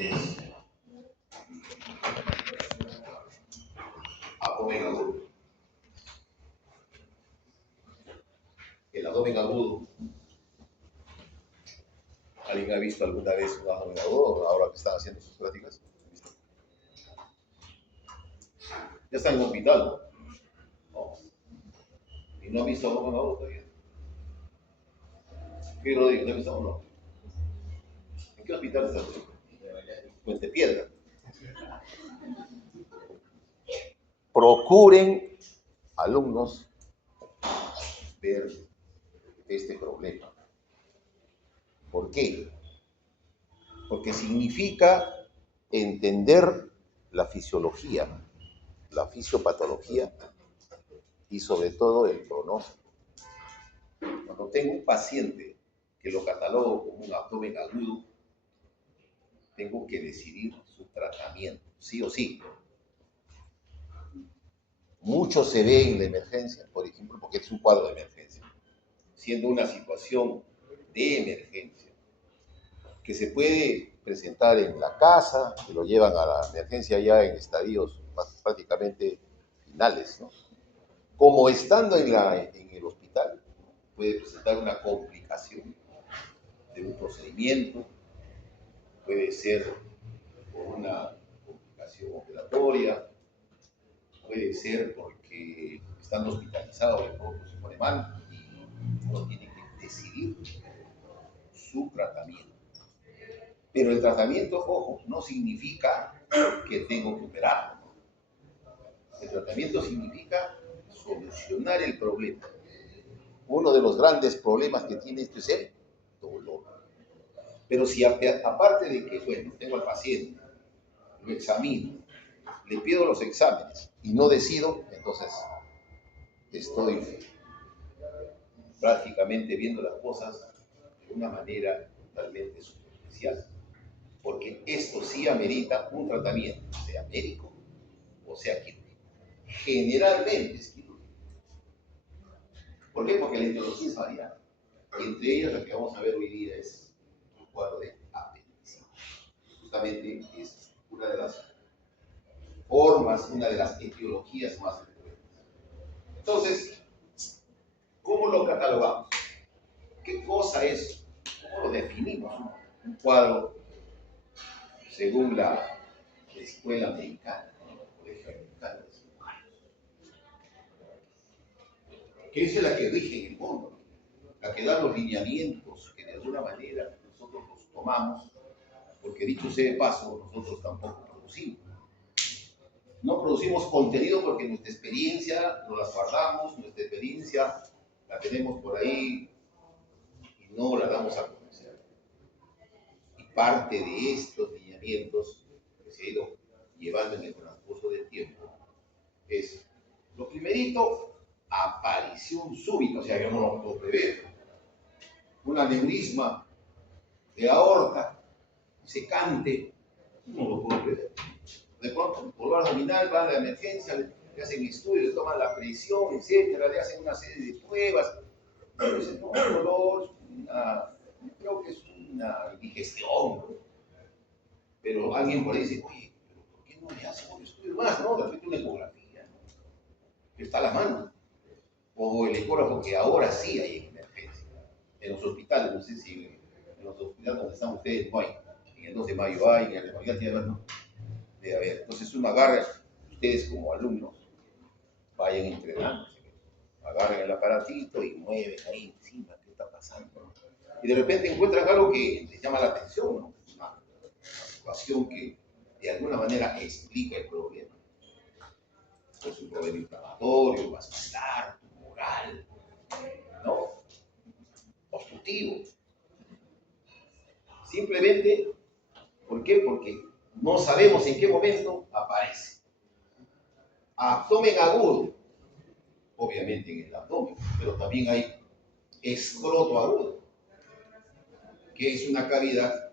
es abdomen agudo. El abdomen agudo, ¿alguien ha visto alguna vez un abdomen agudo ahora que están haciendo sus prácticas? Ya está en el hospital. No. ¿Y no han visto abdomen agudo todavía? ¿Qué Rodrigo? ¿No has visto o no? ¿En qué hospital estás? Puente Piedra. Procuren, alumnos, ver este problema. ¿Por qué? Porque significa entender la fisiología, la fisiopatología y sobre todo el pronóstico. Cuando tengo un paciente que lo catalogo como un abdomen agudo, tengo que decidir su tratamiento, sí o sí. Mucho se ve en la emergencia, por ejemplo, porque es un cuadro de emergencia, siendo una situación de emergencia, que se puede presentar en la casa, que lo llevan a la emergencia ya en estadios prácticamente finales, ¿no? Como estando en el hospital, puede presentar una complicación de un procedimiento, puede ser por una complicación operatoria, puede ser porque estando hospitalizado el cuerpo se pone mal y uno tiene que decidir su tratamiento. Pero el tratamiento, ojo, no significa que tengo que operar. El tratamiento significa solucionar el problema. Uno de los grandes problemas que tiene esto es el dolor. Pero si aparte de que, bueno, tengo al paciente, lo examino, le pido los exámenes y no decido, entonces estoy prácticamente viendo las cosas de una manera totalmente superficial. Porque esto sí amerita un tratamiento, sea médico o sea quirúrgico. Generalmente es quirúrgico. ¿Por qué? Porque la etiología es variada. Y entre ellas la que vamos a ver hoy día es un cuadro de apendicitis. Justamente es una de las formas, una de las etiologías más frecuentes. Entonces, ¿cómo lo catalogamos? ¿Qué cosa es? ¿Cómo lo definimos? Un cuadro, según la escuela americana, el colegio americano, que es la que rige en el mundo, la que da los lineamientos que de alguna manera nosotros los tomamos, porque dicho sea de paso, nosotros tampoco producimos. No producimos contenido porque nuestra experiencia nos la guardamos, nuestra experiencia la tenemos por ahí y no la damos a conocer. Y parte de estos lineamientos que se ha ido llevando en el transcurso del tiempo es, lo primerito, aparición súbita, o sea, yo no lo prevé. Un aneurisma de aorta, secante, no lo puedo prever. De pronto, dolor abdominal, van a la emergencia, le hacen estudios, le toman la presión, etcétera, le hacen una serie de pruebas. Y dicen, no, el dolor, creo que es una indigestión. Pero alguien por ahí dice, oye, pero ¿por qué no le hacen un estudio más? No, de repente una ecografía, ¿no? Que está a la mano. O el ecógrafo que ahora sí hay en emergencia. En los hospitales, no sé si en los hospitales donde están ustedes no hay. En el 2 de mayo hay, en el de María tiene no. Debe haber. Entonces uno agarra, ustedes como alumnos, vayan entrenando, agarren el aparatito y mueven ahí encima, ¿qué está pasando? Y de repente encuentran algo que les llama la atención, ¿no? Una situación que de alguna manera explica el problema. Es un problema inflamatorio, vascular, tumoral, ¿no? Obstructivo. Simplemente, ¿por qué? Porque no sabemos en qué momento aparece. Abdomen agudo, obviamente en el abdomen, pero también hay escroto agudo, que es una cavidad,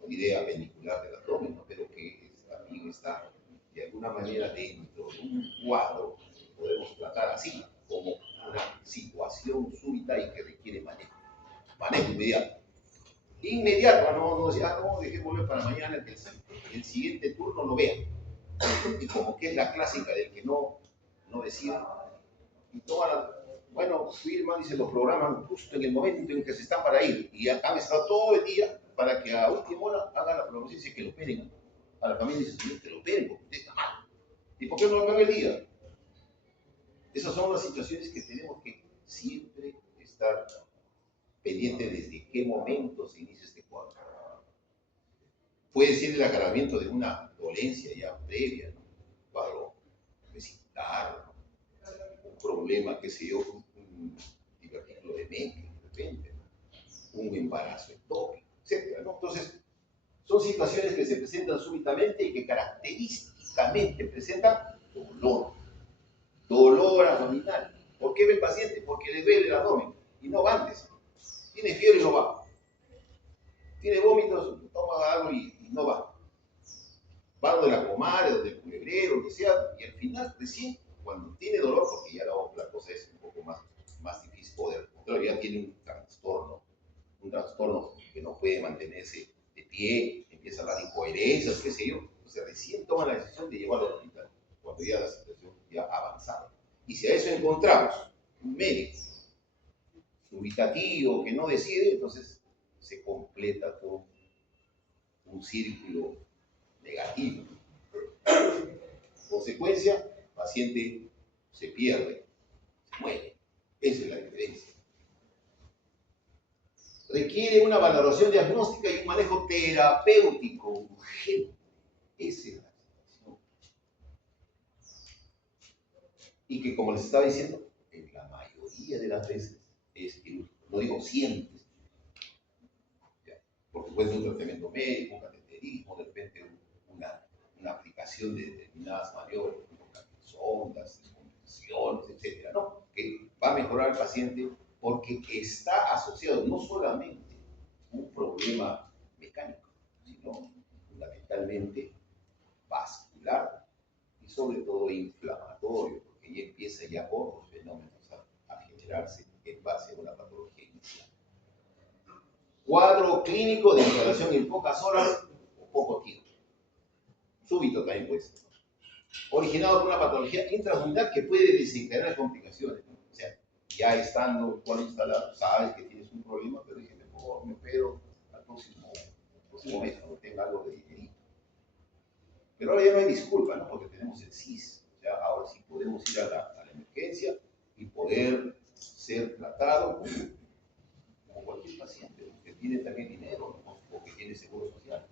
con idea apenicular del abdomen, ¿no? Pero que también está de alguna manera dentro de un cuadro que podemos tratar así, como una situación súbita y que requiere manejo inmediato. Inmediato, no, dejémoslo para mañana, que el siguiente turno lo vea. Y como que es la clásica del que no decide, y bueno, firman y se lo programan justo en el momento en que se están para ir, y han estado todo el día para que a última hora hagan la programación y que lo operen. A la familia dice, que lo operen, porque usted está mal. ¿Y por qué no lo hagan el día? Esas son las situaciones que tenemos que siempre estar pendientes desde qué momento se inicia este cuadro. Puede ser el agravamiento de una dolencia ya previa, ¿no? Cuadro vesicular, un problema, qué sé yo, un divertículo de Meckel, de repente, ¿no? Un embarazo ectópico, etc., ¿no? Entonces, son situaciones que se presentan súbitamente y que característicamente presentan dolor abdominal. ¿Por qué ve el paciente? Porque le duele el abdomen y no va antes. Tiene fiebre y no va. Tiene vómitos, toma algo y no va. Va donde la comadre, donde el culebrero, lo que sea, y al final, recién, cuando tiene dolor, porque ya la cosa es un poco más difícil poder, pero ya tiene un trastorno que no puede mantenerse de pie, empieza a dar incoherencias, qué sé yo, entonces recién toma la decisión de llevarlo al hospital, cuando ya la situación ya ha avanzado. Y si a eso encontramos un médico dubitativo que no decide, entonces se completa todo un círculo negativo. Consecuencia, el paciente se pierde, se muere. Esa es la diferencia. Requiere una valoración diagnóstica y un manejo terapéutico urgente. Esa es la situación. Y que, como les estaba diciendo, en la mayoría de las veces es quirúrgico. No digo siempre, porque puede ser un tratamiento médico, un cateterismo, de repente una aplicación de determinadas maniobras, sondas, descompresiones, etcétera, ¿no? Que va a mejorar al paciente porque está asociado no solamente a un problema mecánico, sino fundamentalmente vascular y sobre todo inflamatorio, porque ya empieza ya otros fenómenos a generarse en base a una patología inicial. Cuadro clínico de instalación en pocas horas o poco tiempo. Súbito también puede ser. Originado por una patología intraabdominal que puede desencadenar complicaciones, ¿no? O sea, ya estando el cuadro instalado, sabes que tienes un problema, pero dices, mejor me espero al próximo mes cuando tenga algo de dinerito. Pero ahora ya no hay disculpa, ¿no? Porque tenemos el CIS. O sea, ahora sí podemos ir a la emergencia y poder ser tratado como cualquier paciente que tiene también dinero, ¿no? O que tiene seguro social.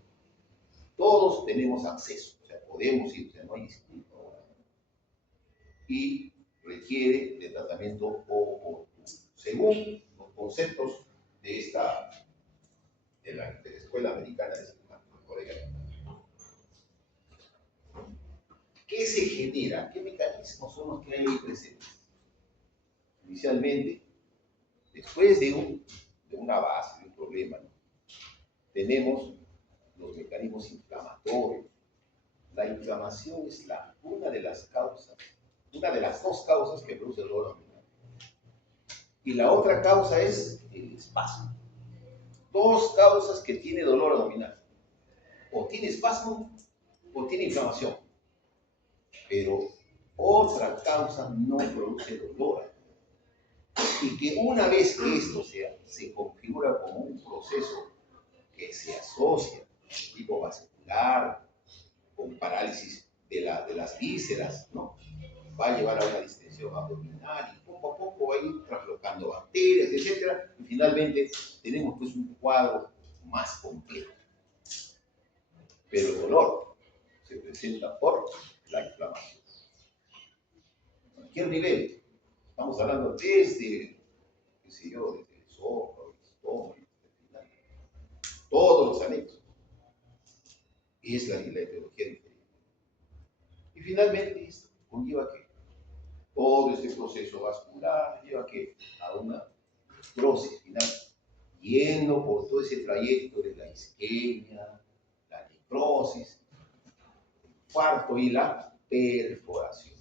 Todos tenemos acceso, o sea, podemos ir, o sea, no hay disculpa. Y requiere de tratamiento oportuno, según los conceptos de la Escuela Americana de Cirugía. ¿Qué se genera? ¿Qué mecanismos son los que hay ahí presentes? Inicialmente, después de una base, de un problema, ¿no? Tenemos los mecanismos inflamatorios. La inflamación es una de las dos causas que produce el dolor abdominal. Y la otra causa es el espasmo. Dos causas que tiene dolor abdominal. O tiene espasmo o tiene inflamación. Pero otra causa no produce dolor. Y que una vez que esto se configura como un proceso que se asocia tipo vascular, con parálisis de las vísceras, ¿no? Va a llevar a una distensión abdominal y poco a poco va a ir traslocando bacterias, etc. Y finalmente tenemos pues un cuadro más complejo. Pero el dolor se presenta por la inflamación. A cualquier nivel. Estamos hablando desde, qué sé yo, desde el esófago, el estómago, todos los anexos. Es la etiología diferente. Y finalmente esto conlleva que todo este proceso vascular lleva a una necrosis final, yendo por todo ese trayecto de la isquemia, la necrosis, el infarto y la perforación.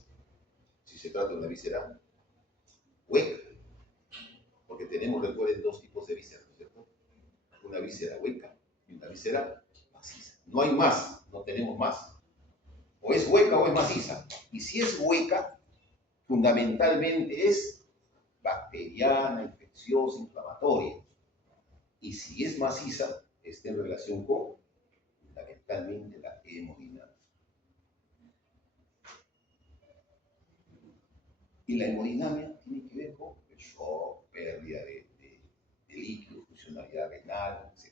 Si se trata de una víscera hueca, porque tenemos, recuerden, dos tipos de vísceras, ¿no es cierto? una víscera hueca y una víscera maciza. No hay más, no tenemos más. O es hueca o es maciza. Y si es hueca, fundamentalmente es bacteriana, infecciosa, inflamatoria. Y si es maciza, está en relación con fundamentalmente la hemodinamia. Y la hemodinamia tiene que ver con el shock, pérdida de líquido, funcionalidad renal, etc.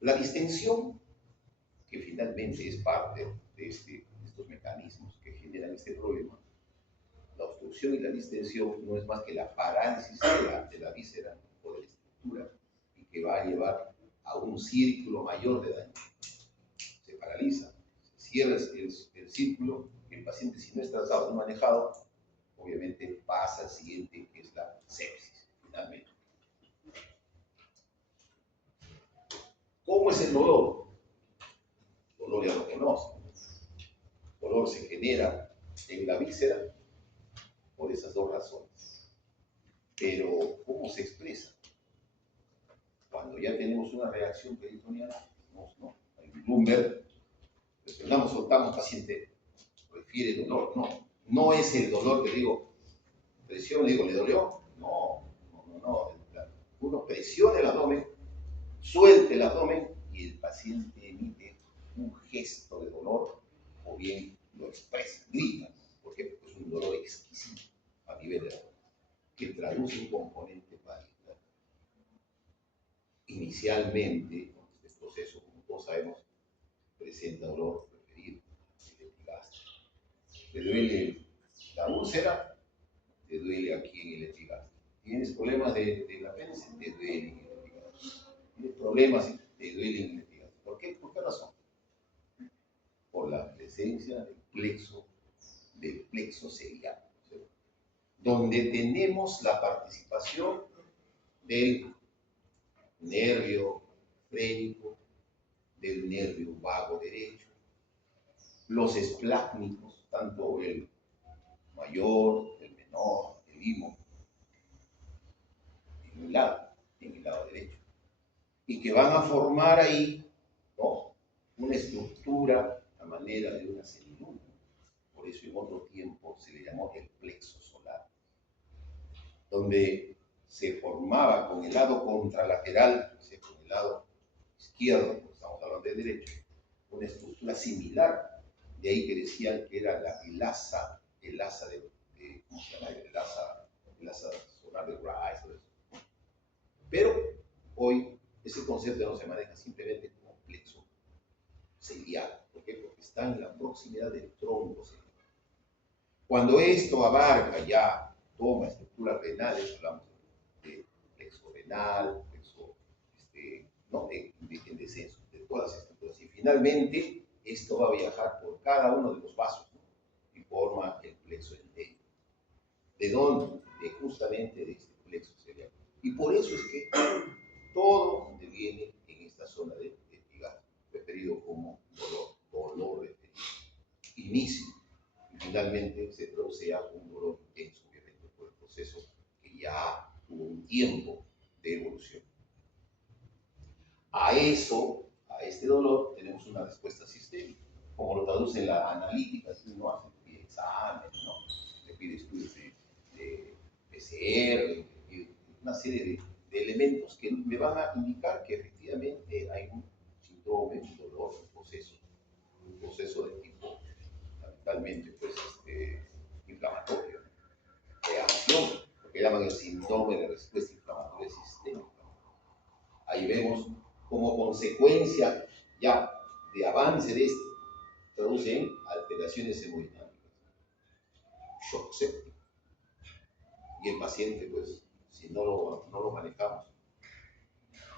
La distensión, que finalmente es parte de estos mecanismos que generan este problema, la obstrucción y la distensión no es más que la parálisis de la víscera o de la estructura y que va a llevar a un círculo mayor de daño. Se paraliza, se cierra el círculo y el paciente, si no es tratado, no manejado, obviamente pasa al siguiente, que es la sepsis, finalmente. ¿Cómo es el dolor? El dolor ya lo conoce. El dolor se genera en la víscera por esas dos razones. Pero, ¿cómo se expresa? Cuando ya tenemos una reacción peritoneal, no, el Bloomberg, presionamos, soltamos, paciente refiere dolor. No es el dolor que digo, presión, le digo, ¿le dolió? No. Uno presiona el abdomen, suelte el abdomen y el paciente emite un gesto de dolor o bien lo expresa, grita, porque es un dolor exquisito a nivel de abdomen, que traduce un componente valvular. Inicialmente, este proceso, como todos sabemos, presenta dolor referido, el epigastrio. Te duele la úlcera, te duele aquí en el epigastrio. ¿Tienes problemas de la apéndice? Te duele en el epigastrio. ¿Tienes problemas? Te duele en el epigastrio. ¿Por qué? ¿Por qué razón? Por la presencia del plexo ciliar, ¿sí? Donde tenemos la participación del nervio frénico, del nervio vago derecho, los esplácnicos, tanto el mayor, el menor, el imo, en el lado derecho, y que van a formar ahí, ¿no?, una estructura a manera de una semiluna. Por eso en otro tiempo se le llamó el plexo solar, donde se formaba con el lado contralateral, o sea, con el lado izquierdo, porque estamos hablando de derecho, una estructura similar. De ahí que decían que era la elaza de ¿cómo se llama? Elaza solar de Rice. Pero hoy ese concepto no se maneja simplemente como plexo ciliar. ¿Por qué? Porque está en la proximidad del tronco ciliar. Cuando esto abarca ya, toma estructuras renales, hablamos de plexo renal, plexo, no, en descenso, de todas las estructuras. Y finalmente, esto va a viajar por cada uno de los vasos, ¿no?, y forma el plexo entero. ¿De dónde? De justamente de este plexo ciliar. Y por eso es que todo deviene en esta zona de epigastrio, referido como dolor referido. Inicio. Y finalmente se produce ya un dolor intenso, obviamente, por el proceso que ya tuvo un tiempo de evolución. A este dolor, tenemos una respuesta sistémica, como lo traduce la analítica, si uno hace, pide exámenes, ¿no?, le pide estudios de PCR, le pide una serie de elementos que me van a indicar que efectivamente hay un síndrome, un dolor, un proceso de tipo fundamentalmente pues, inflamatorio, reacción, lo que llaman el síndrome de respuesta inflamatoria sistémica. Ahí vemos como consecuencia ya de avance de esto, traduce en alteraciones hemodinámicas, shock séptico. Y el paciente, pues, si no lo manejamos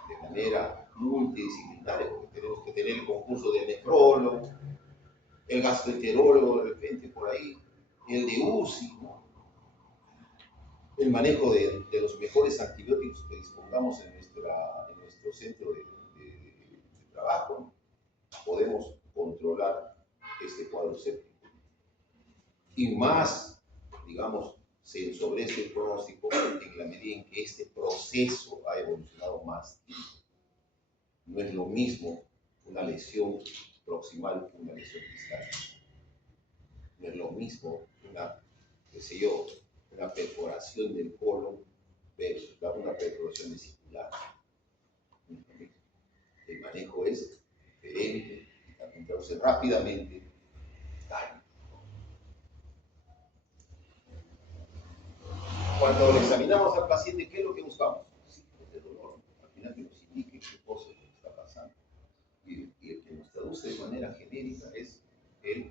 de manera multidisciplinaria, porque tenemos que tener el concurso del nefrólogo, el gastroenterólogo de repente por ahí, el de UCI, ¿no?, el manejo de los mejores antibióticos que dispongamos en nuestro centro de trabajo, ¿no?, podemos controlar este cuadro séptico. Y más, digamos, se ensobrece el pronóstico en la medida en que este proceso ha evolucionado más tiempo. No es lo mismo una lesión proximal que una lesión distal. No es lo mismo una, qué sé yo, una perforación del colon versus una perforación vesicular. El manejo es diferente y también produce rápidamente daño. Cuando le examinamos al paciente, ¿qué es lo que buscamos? Signos de dolor. Al final que nos indique qué cosa es lo que está pasando. Y el que nos traduce de manera genérica es el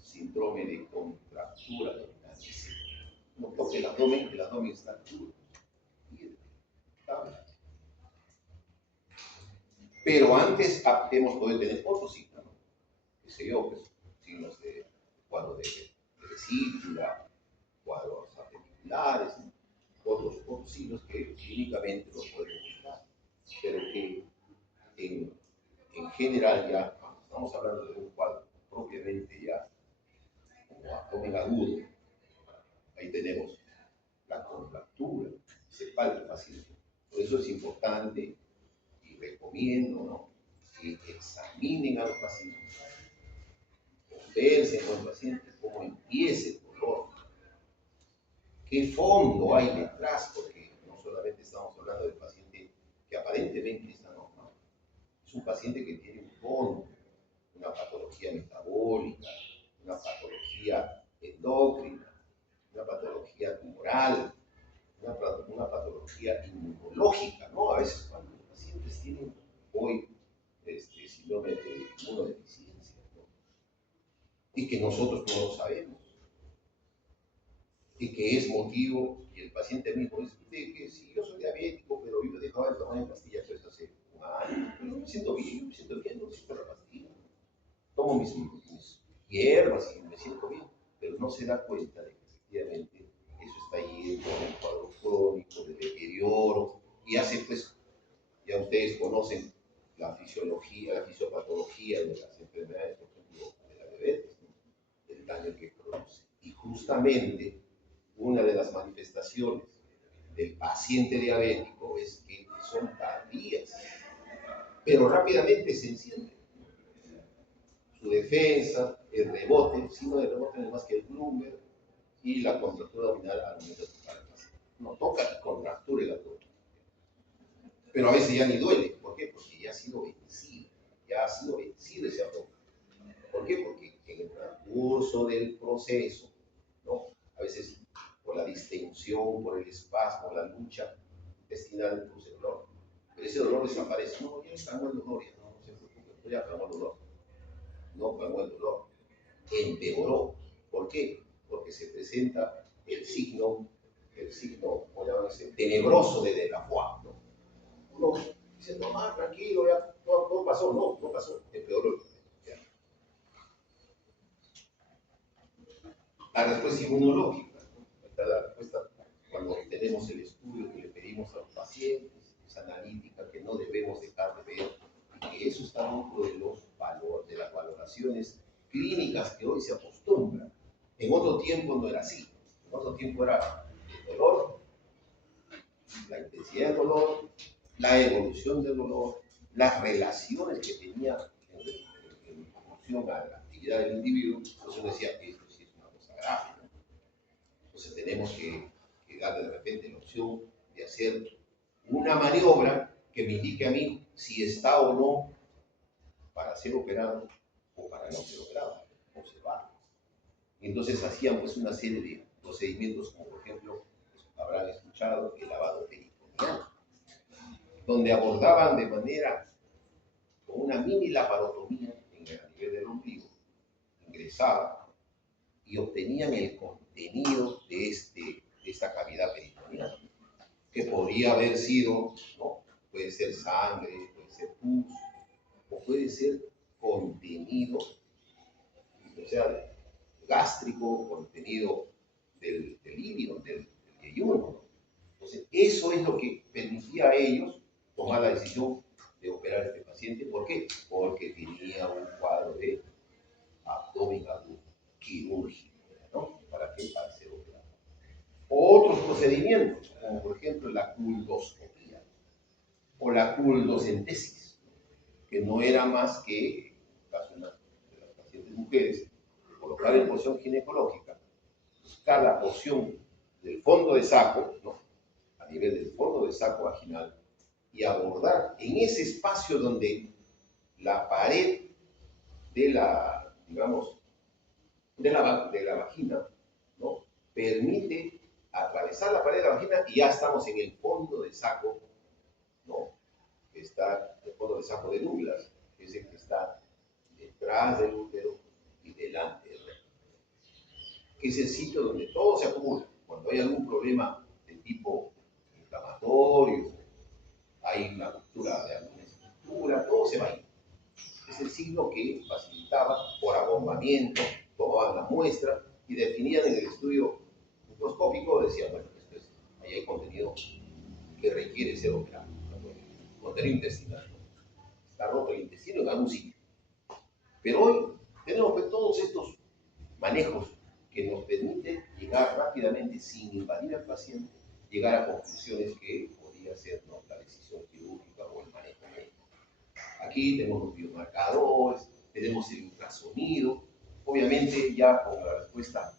síndrome de contractura abdominal. No toque el abdomen está duro. Pero antes hemos podido tener otros signos, ¿no? Qué sé yo, pues, signos de cuadro de vesícula, cuadros apendiculares, ¿no? Otros signos que clínicamente los podemos buscar, pero que en general ya, cuando estamos hablando de un cuadro propiamente ya como abdomen agudo, ahí tenemos la contractura, se palpa fácilmente. Por eso es importante y recomiendo, ¿no?, que examinen a los pacientes, conversen con el paciente cómo empieza el dolor, qué fondo hay detrás, porque no solamente estamos hablando del paciente que aparentemente está normal, es un paciente que tiene un fondo, una patología metabólica, una patología endocrina, una patología tumoral, una patología inmunológica, ¿no? A veces cuando los pacientes tienen hoy síndrome de inmunodeficiencia, ¿no?, y que nosotros no lo sabemos, y que es motivo, y el paciente mismo dice que sí, yo soy diabético, pero yo he dejado de tomar pastillas desde hace un año, pero me siento bien, no necesito la pastilla, tomo mis hierbas y me siento bien, pero no se da cuenta de que efectivamente eso está yendo a un cuadro crónico de deterioro y hace, pues, ya ustedes conocen la fisiología, la fisiopatología de las enfermedades, por ejemplo, de la diabetes, ¿no?, el daño que produce. Y justamente una de las manifestaciones del paciente diabético es que son tardías, pero rápidamente se encienden. Su defensa, el rebote, el signo de rebote no es más que el Bloomberg y la contractura abdominal al momento de tocar el paciente. No toca y contractura el abdomen. Pero a veces ya ni duele. ¿Por qué? Porque ya ha sido vencido ese abdomen. ¿Por qué? Porque en el transcurso del proceso, ¿no?, a veces por la distensión, por el espasmo, la lucha intestinal, produce dolor. Pero ese dolor desaparece. No, ya calmó el dolor, ya no se preocupe, ya calmó el dolor. No calmó el dolor, empeoró. ¿Por qué? Porque se presenta el signo, ¿cómo llaman ese? Tenebroso de Delafroix, ¿no? Uno dice, no, más tranquilo, ya todo pasó. No pasó, empeoró. Ya. La respuesta inmunológica, ¿no? Esta es la respuesta cuando tenemos el estudio que le pedimos a los pacientes, esa analítica que no debemos dejar de ver, y que eso está dentro de las valoraciones clínicas que hoy se acostumbran. En otro tiempo no era así. En otro tiempo era el dolor, la intensidad del dolor, la evolución del dolor, las relaciones que tenía en función a la actividad del individuo. Entonces uno decía que esto sí es una cosa grave, ¿no? Entonces tenemos que darle de repente la opción de hacer una maniobra que me indique a mí si está o no para ser operado o para no ser operado, observar. Entonces hacían, pues, una serie de procedimientos, como por ejemplo, habrán escuchado el lavado peritoneal, donde abordaban de manera con una mini laparotomía a nivel del ombligo, ingresaban y obtenían el contenido de esta cavidad peritoneal, que podría haber sido, ¿no?, puede ser sangre, puede ser pus, o puede ser contenido, o sea, gástrico, contenido del líquido, del yeyuno. Entonces, eso es lo que permitía a ellos tomar la decisión de operar a este paciente. ¿Por qué? Porque tenía un cuadro de abdomen agudo, quirúrgico, ¿no? ¿Para qué? Para ser operado. Otros procedimientos, como por ejemplo la culdoscopía o la culdocentesis, que no era más que, en el caso de las pacientes mujeres, colocar en posición ginecológica, buscar la porción del fondo de saco, ¿no? A nivel del fondo del saco vaginal, y abordar en ese espacio donde la pared de la, digamos, de la vagina, ¿no? Permite atravesar la pared de la vagina y ya estamos en el fondo del saco, ¿no? Está el fondo del saco de Douglas, que es el que está detrás del útero y delante del útero, que es el sitio donde todo se acumula. Cuando hay algún problema de tipo inflamatorio, hay una ruptura de alguna estructura, todo se va a ir. Es el signo que facilitaba por abombamiento, tomaban la muestra y definían en el estudio microscópico, decían, bueno, ahí hay contenido que requiere ser operado, contenido intestinal. Está roto el intestino en algún sitio. Pero hoy tenemos pues, todos estos manejos que nos permiten llegar rápidamente, sin invadir al paciente, llegar a conclusiones que podría ser, ¿no?, la decisión quirúrgica o el manejo médico. Aquí tenemos los biomarcadores, tenemos el ultrasonido, obviamente ya con la respuesta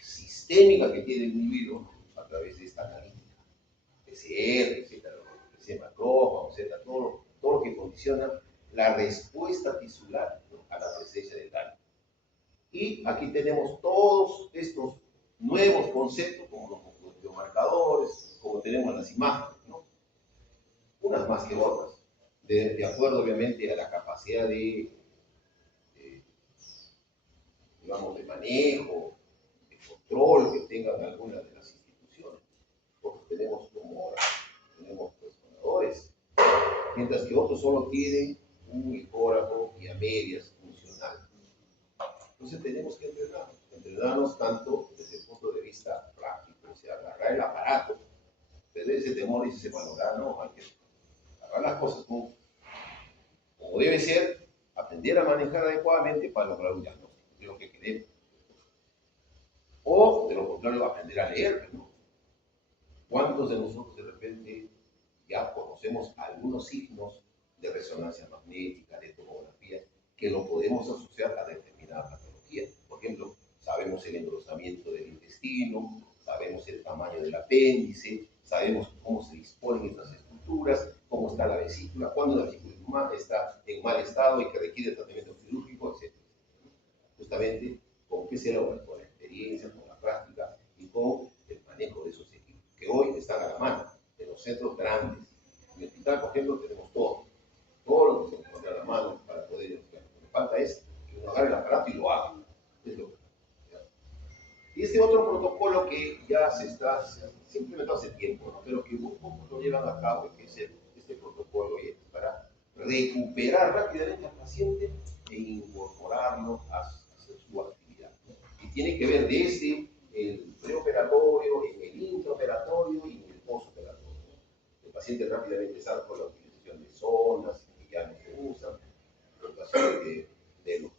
sistémica que tiene el individuo a través de esta analítica, PCR, etcétera, macrófago, etcétera, todo lo que condiciona la respuesta tisular, ¿no?, a la presencia del daño. Y aquí tenemos todos estos nuevos conceptos, como los biomarcadores, como tenemos las imágenes, ¿no? Unas más que otras, de acuerdo obviamente a la capacidad digamos, de manejo, de control que tengan algunas de las instituciones. Nosotros tenemos tumores, tenemos personadores, mientras que otros solo tienen un ecógrafo y a medias funcional. Entonces tenemos que entrenarnos tanto desde el punto de vista práctico, o sea, agarrar el aparato, perder ese temor y ese valorar, no, hay que agarrar las cosas como debe ser, aprender a manejar adecuadamente para lograr un diagnóstico de lo que queremos. O, de lo contrario, aprender a leer, ¿no? ¿Cuántos de nosotros de repente ya conocemos algunos signos de resonancia magnética, de tomografía, que lo podemos asociar a determinada patología? Por ejemplo, sabemos el engrosamiento del intestino, sabemos el tamaño del apéndice, sabemos cómo se disponen estas estructuras, cómo está la vesícula, cuándo la vesícula está en mal estado y que requiere tratamiento quirúrgico, etc. Justamente, ¿con qué se logra? Con la experiencia, con la práctica y con el manejo de esos equipos, que hoy están a la mano en los centros grandes. En el hospital, por ejemplo, tenemos todo lo que se encuentra a la mano para poder estudiar. Lo que falta es que uno agarre el aparato y lo haga. Es lo que, y este otro protocolo que ya se implementado hace tiempo, ¿no?, pero que muy pocos lo llevan a cabo, que es este protocolo para recuperar rápidamente al paciente e incorporarlo a su actividad, ¿no? Y tiene que ver desde el preoperatorio, en el intraoperatorio y en el postoperatorio, ¿no? El paciente rápidamente sabe por la utilización de sondas que ya no se usan, la utilización de los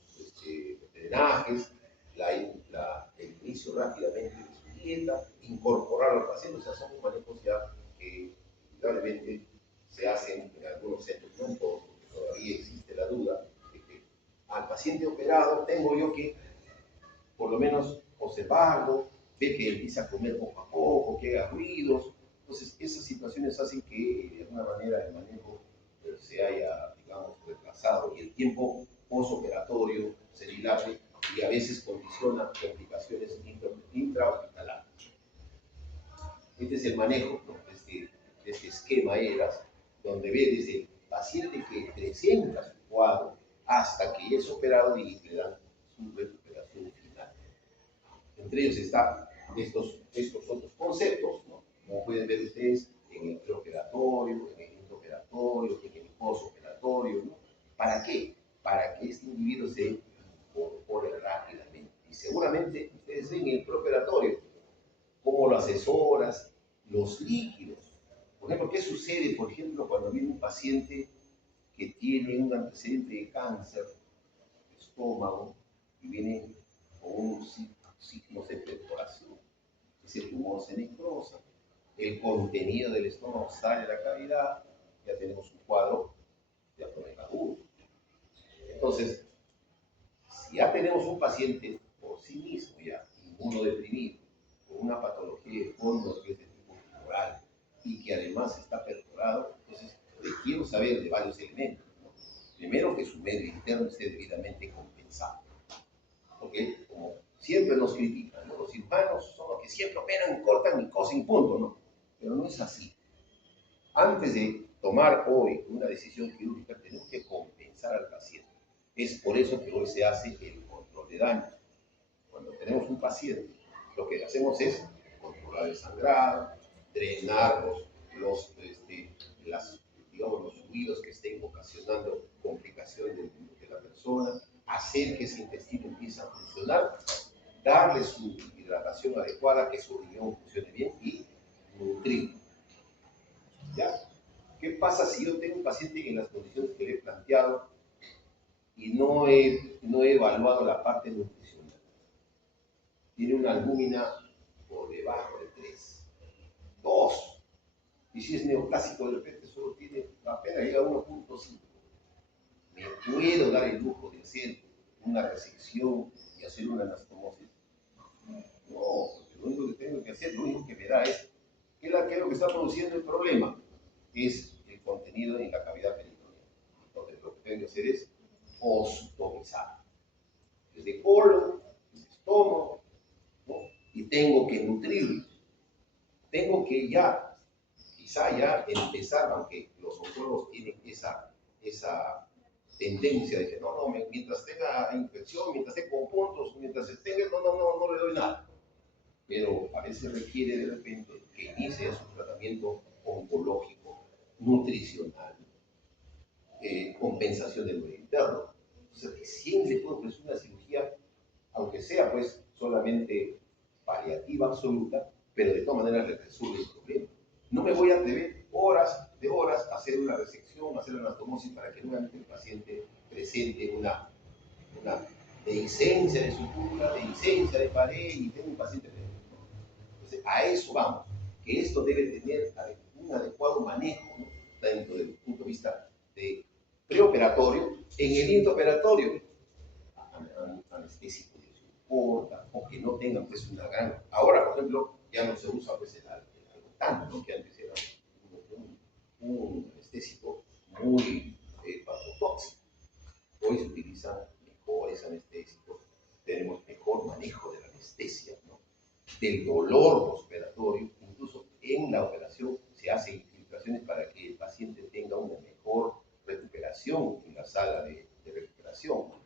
drenajes, el inicio rápidamente de su dieta, incorporar al paciente. O sea, son manejos ya que indudablemente se hacen en algunos centros, no en todos, porque todavía existe la duda de que al paciente operado tengo yo que por lo menos observarlo, ver que empieza a comer poco a poco, que haga ruidos. Entonces, esas situaciones hacen que de alguna manera el manejo se haya, digamos, retrasado y el tiempo postoperatorio se dilate y a veces condiciona complicaciones intrahospitalarias. Este es el manejo, ¿no?, de este esquema ERAS, donde ve desde el paciente que presenta su cuadro hasta que es operado y le dan su recuperación final. Entre ellos están estos otros conceptos, ¿no?, como pueden ver ustedes, en el preoperatorio, en el intraoperatorio, en el postoperatorio, ¿no? ¿Para qué? Para que este individuo se incorpore rápidamente. Y seguramente ustedes ven en el preoperatorio cómo lo asesoras, los líquidos. Por ejemplo, ¿qué sucede, por ejemplo, cuando viene un paciente que tiene un antecedente de cáncer de estómago y viene con unos signos de perforación? ese tumor se necrosa, el contenido del estómago sale a la cavidad, ya tenemos un cuadro de abdomen agudo. Entonces, si ya tenemos un paciente por sí mismo ya inmunodeprimido, con una patología de fondo que es de tipo tumoral y que además está perforado, entonces requiero saber de varios elementos, ¿no? Primero, que su medio interno esté debidamente compensado. Porque, como siempre nos critican, ¿no? Los cirujanos son los que siempre operan, cortan y cosen y punto, ¿no? Pero no es así. Antes de tomar hoy una decisión quirúrgica, tenemos que compensar al paciente. Es por eso que hoy se hace el control de daño. Cuando tenemos un paciente, lo que hacemos es controlar el sangrado, drenar digamos, los fluidos que estén ocasionando complicaciones de la persona, hacer que ese intestino empiece a funcionar, darle su hidratación adecuada, que su riñón funcione bien y nutrir. ¿Ya? ¿Qué pasa si yo tengo un paciente en las condiciones que le he planteado y no he evaluado la parte nutricional? Tiene una albúmina por debajo de 3, 2. Y si es neoclásico, de repente solo tiene, apenas llega a 1.5. ¿Me puedo dar el lujo de hacer una resección y hacer una anastomosis? No, porque lo único que tengo que hacer, lo único que me da es, ¿qué es lo que está produciendo el problema? Es el contenido en la cavidad peritoneal. Entonces, lo que tengo que hacer es ostomizar. Desde colon, desde estómago, ¿no? Y tengo que nutrirlo. Tengo que quizá ya empezar, aunque los oncólogos tienen esa tendencia de que no, mientras tenga infección, mientras esté con puntos, mientras tenga, no le doy nada. Pero a veces requiere de repente que inicie su tratamiento oncológico, nutricional, compensación del medio interno. Entonces, recién se puede ofrecer una cirugía, aunque sea pues solamente paliativa absoluta, pero de todas maneras resuelve el problema. No me voy a atrever horas de horas a hacer una resección, a hacer una anastomosis para que nuevamente el paciente presente una dehiscencia de sutura, dehiscencia de pared y tenga un paciente enfermo. Entonces, a eso vamos, que esto debe tener un adecuado manejo, ¿no? Dentro del punto de vista de preoperatorio, en el intraoperatorio, anestésico les importa, o que no tengan pues una gran... Ahora, por ejemplo, ya no se usa pues el algotanto, ¿no? Que antes era un anestésico muy patotóxico. Hoy se utilizan mejores anestésicos, tenemos mejor manejo de la anestesia, ¿no? Del dolor postoperatorio, incluso en la operación se hacen infiltraciones para que el paciente tenga una mejor recuperación en la sala de recuperación.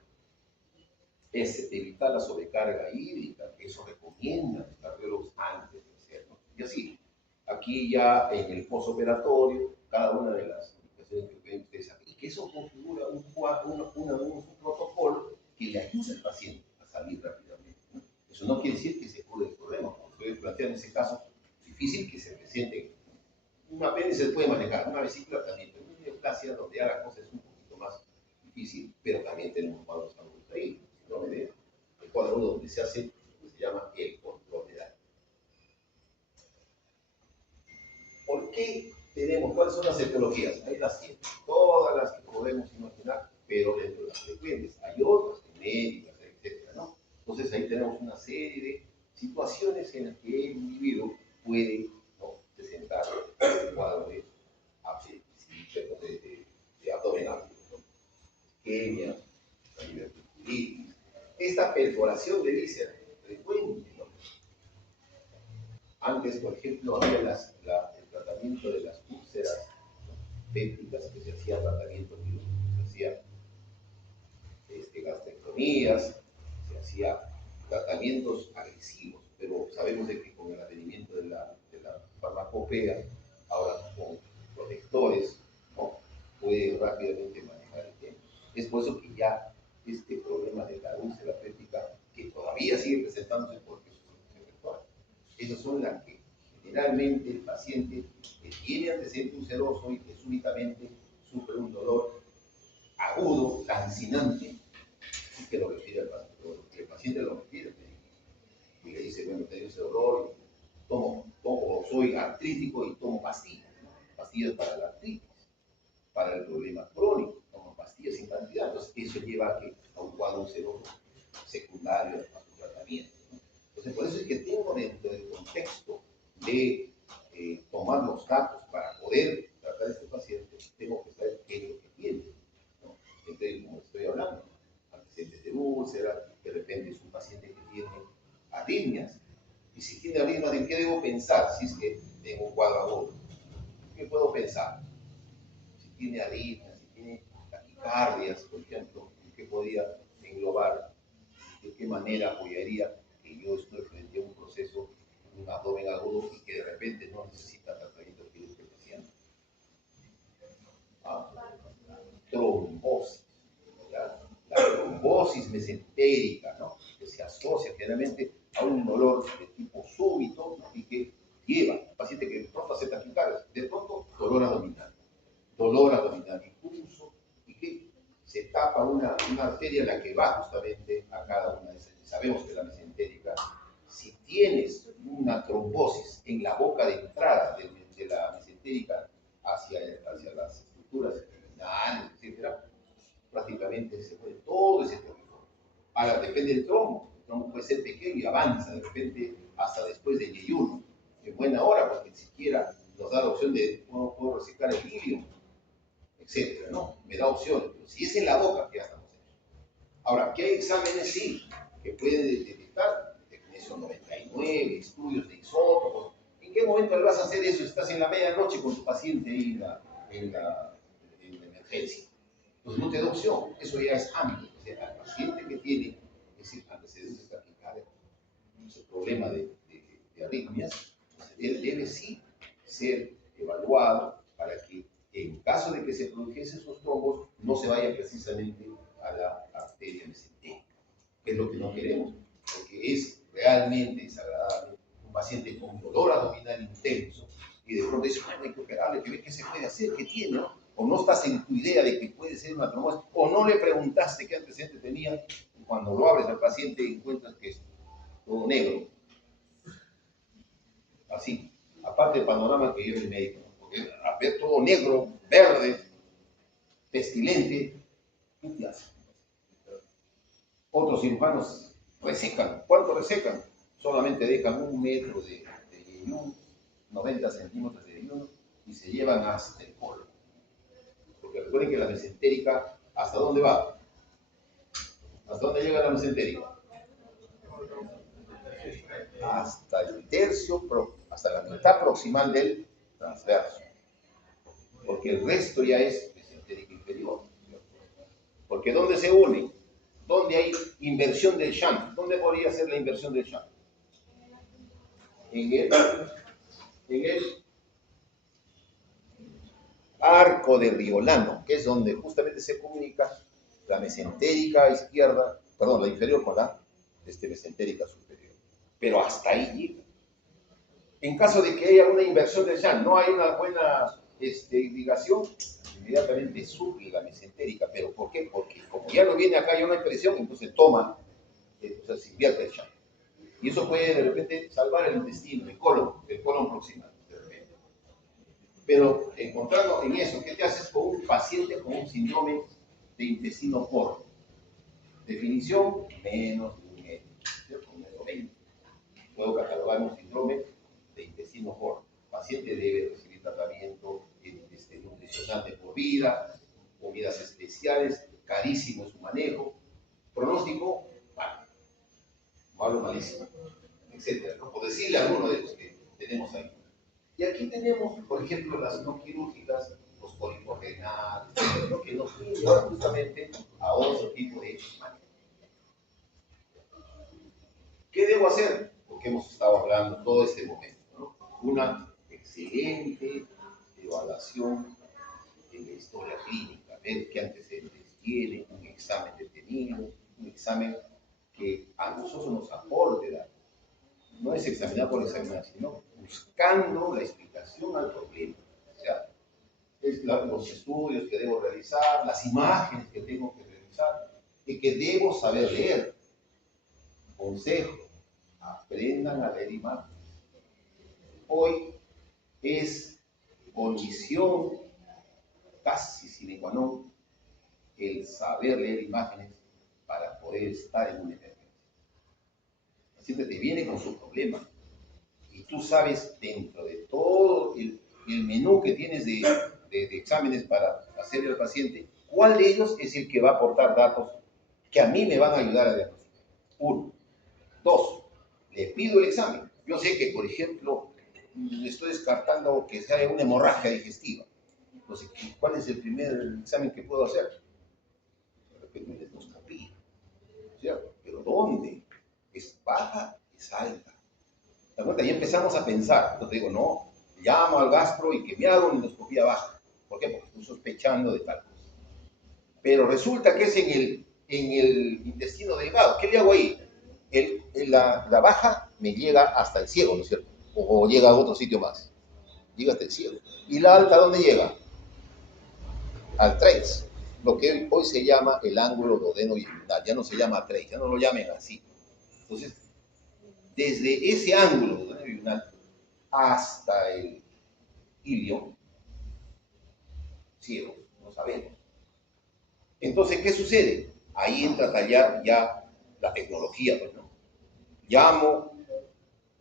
Es evitar la sobrecarga hídrica, que eso recomiendan los cardiólogos antes de hacerlo. Y así, aquí ya en el postoperatorio, cada una de las indicaciones que ven ustedes aquí, y que eso configura un protocolo que le ayuda al paciente a salir rápidamente, ¿no? Eso no quiere decir que se cure el problema, como ustedes plantean en ese caso, difícil que se presente. Un apéndice se puede manejar, una vesícula también, pero una neoplasia donde ya la cosa es un poquito más difícil, pero también tenemos cuadros agudos ahí. El cuadro donde se hace, se llama el control de daño. ¿Por qué tenemos? ¿Cuáles son las etiologías? Hay las 7, todas las que podemos imaginar, pero dentro de las frecuentes hay otras, médicas, etc., ¿no? Entonces ahí tenemos una serie de situaciones en las que el individuo puede, ¿no?, presentar el cuadro de abdominal, ¿no? Isquemia, diverticulitis, esta perforación de vísceras frecuente, ¿no? Antes, por ejemplo, había el tratamiento de las úlceras, ¿no?, pépticas, que se hacía tratamiento quirúrgico, se hacía gastrectomías, se hacía tratamientos agresivos, pero sabemos de que con el advenimiento de la farmacopea, ahora con protectores, ¿no?, puede rápidamente manejar el tema. Es por eso que ya este problema de la úlcera péptica, que todavía sigue presentándose porque son efectuales, esas son las que generalmente el paciente que tiene antecedente ulceroso y que súbitamente sufre un dolor agudo, lancinante, y que lo refiere al paciente, que el paciente lo refiere al médico y le dice, bueno, tengo ese dolor artrítico y tomo pastillas, ¿no? Pastillas para la artritis, para el problema crónico, tomo pastillas en cantidad. Entonces, eso lleva a un cuadro seroso secundario a su tratamiento, ¿no? Entonces, por eso es que tengo dentro del contexto de tomar los datos para poder tratar a este paciente, tengo que saber qué es lo que tiene, ¿no? Entonces, como estoy hablando, antecedentes de úlcera, de repente es un paciente que tiene arritmias, y si tiene arritmias, ¿en qué debo pensar si es que tengo un cuadro agudo? ¿Qué puedo pensar? Si tiene arritmias, si tiene taquicardias, por ejemplo, ¿en qué podría englobar? ¿De qué manera apoyaría que yo estoy frente a un proceso, un abdomen agudo y que de repente no necesita tratamiento quirúrgico el paciente? Ah, trombosis, ¿ya? La trombosis mesentérica, ¿no? Que se asocia generalmente a un dolor de tipo súbito, ¿no? Y que lleva al paciente que de pronto hace taquicardias, de pronto dolor abdominal difuso, y que se tapa una arteria en la que va justamente a cada una de esas. Sabemos que la mesentérica, si tienes una trombosis en la boca de entrada de la mesentérica hacia las estructuras abdominales, etcétera, prácticamente se puede todo ese territorio. Ahora, depende del trombo. El trombo puede ser pequeño y avanza de repente hasta después del yeyuno. En buena hora, porque ni siquiera nos da la opción de no puedo resecar el ilium, etcétera, ¿no? Me da opciones. Pero si es en la boca, ya estamos hechos. Ahora, ¿qué exámenes sí que pueden detectar? Tecnesio 99, estudios de isótopos. ¿En qué momento le vas a hacer eso? Estás en la medianoche con tu paciente ahí en la emergencia. Pues no te da opción, eso ya es ámbito. O sea, al paciente que tiene ese antecedente taquicardia, ese problema de arritmias, él debe sí ser evaluado para que en caso de que se produjesen esos trombos, no se vaya precisamente a la arteria mesentérica, que es lo que no queremos, porque es realmente desagradable un paciente con dolor abdominal intenso y de pronto dice, bueno, hay que operarle, que ver qué se puede hacer, qué tiene, ¿no? O no estás en tu idea de que puede ser una trombosis, o no le preguntaste qué antecedente tenía, y cuando lo abres al paciente encuentras que es todo negro, así, aparte del panorama que lleva el médico, ¿no? Porque al ver todo negro, verde, pestilente, ¿qué te hace? Otros cirujanos resecan. ¿Cuánto resecan? Solamente dejan 1 metro de yeyún, 90 centímetros de yeyún, y se llevan hasta el colon. Porque recuerden que la mesentérica, ¿hasta dónde va? ¿Hasta dónde llega la mesentérica? Hasta el tercio, hasta la mitad proximal del transverso. Porque el resto ya es mesentérica inferior. Porque ¿dónde se une? ¿Dónde hay inversión del shunt? ¿Dónde podría ser la inversión del shunt? En el arco de Riolano, que es donde justamente se comunica la mesentérica izquierda, perdón, la inferior con la mesentérica superior. Pero hasta ahí llega. En caso de que haya una inversión del shunt, no hay una buena irrigación, inmediatamente suple la mesentérica. ¿Pero por qué? Porque como ya no viene acá, ya no hay presión, entonces toma, entonces se invierte el shunt. Y eso puede de repente salvar el intestino, el colon proximal, de repente. Pero encontrando en eso, ¿qué te haces con un paciente con un síndrome de intestino corto? Definición, menos de 1 metro, ¿cierto? 1,20 m. Puedo catalogar un síndrome de intestino corto. El paciente debe recibir tratamiento nutricional de por vida, comidas especiales, carísimo su manejo. Pronóstico, malo, malísimo, etcétera, ¿no? Por decirle a alguno de los que tenemos ahí. Y aquí tenemos, por ejemplo, las no quirúrgicas, los pólipos renales, lo que nos lleva justamente a otro tipo de manejo. ¿Qué debo hacer? Porque hemos estado hablando todo este momento, ¿no? Una excelente evaluación de la historia clínica, ver qué antecedentes tiene, un examen detenido, un examen que a nosotros nos aporte datos. No es examinar por examinar, sino buscando la explicación al problema. O sea, los estudios que debo realizar, las imágenes que tengo que realizar y que debo saber leer. Consejo, aprendan a leer imágenes. Hoy es condición casi sine qua non el saber leer imágenes para poder estar en una emergencia. El paciente te viene con su problema y tú sabes dentro de todo el menú que tienes de exámenes para hacerle al paciente, cuál de ellos es el que va a aportar datos que a mí me van a ayudar a diagnosticar. Uno. Dos, le pido el examen. Yo sé que, por ejemplo, estoy descartando que sea una hemorragia digestiva. Entonces, ¿cuál es el primer examen que puedo hacer? De repente una endoscopía, ¿cierto? ¿Pero dónde? ¿Es baja? ¿Es alta? ¿Te das cuenta? Y empezamos a pensar. Entonces digo, no, llamo al gastro y que me haga una endoscopía baja. ¿Por qué? Porque estoy sospechando de tal cosa. Pero resulta que es en el intestino delgado. ¿Qué le hago ahí? La baja me llega hasta el ciego, ¿no es cierto? O llega a otro sitio más. Llega hasta el ciego. ¿Y la alta dónde llega? Al 3. Lo que hoy se llama el ángulo duodeno-yeyunal. Ya no se llama 3, ya no lo llamen así. Entonces, desde ese ángulo duodeno-yeyunal hasta el ilio, ciego, no sabemos. Entonces, ¿qué sucede? Ahí entra a tallar ya la tecnología, pues, ¿no? Llamo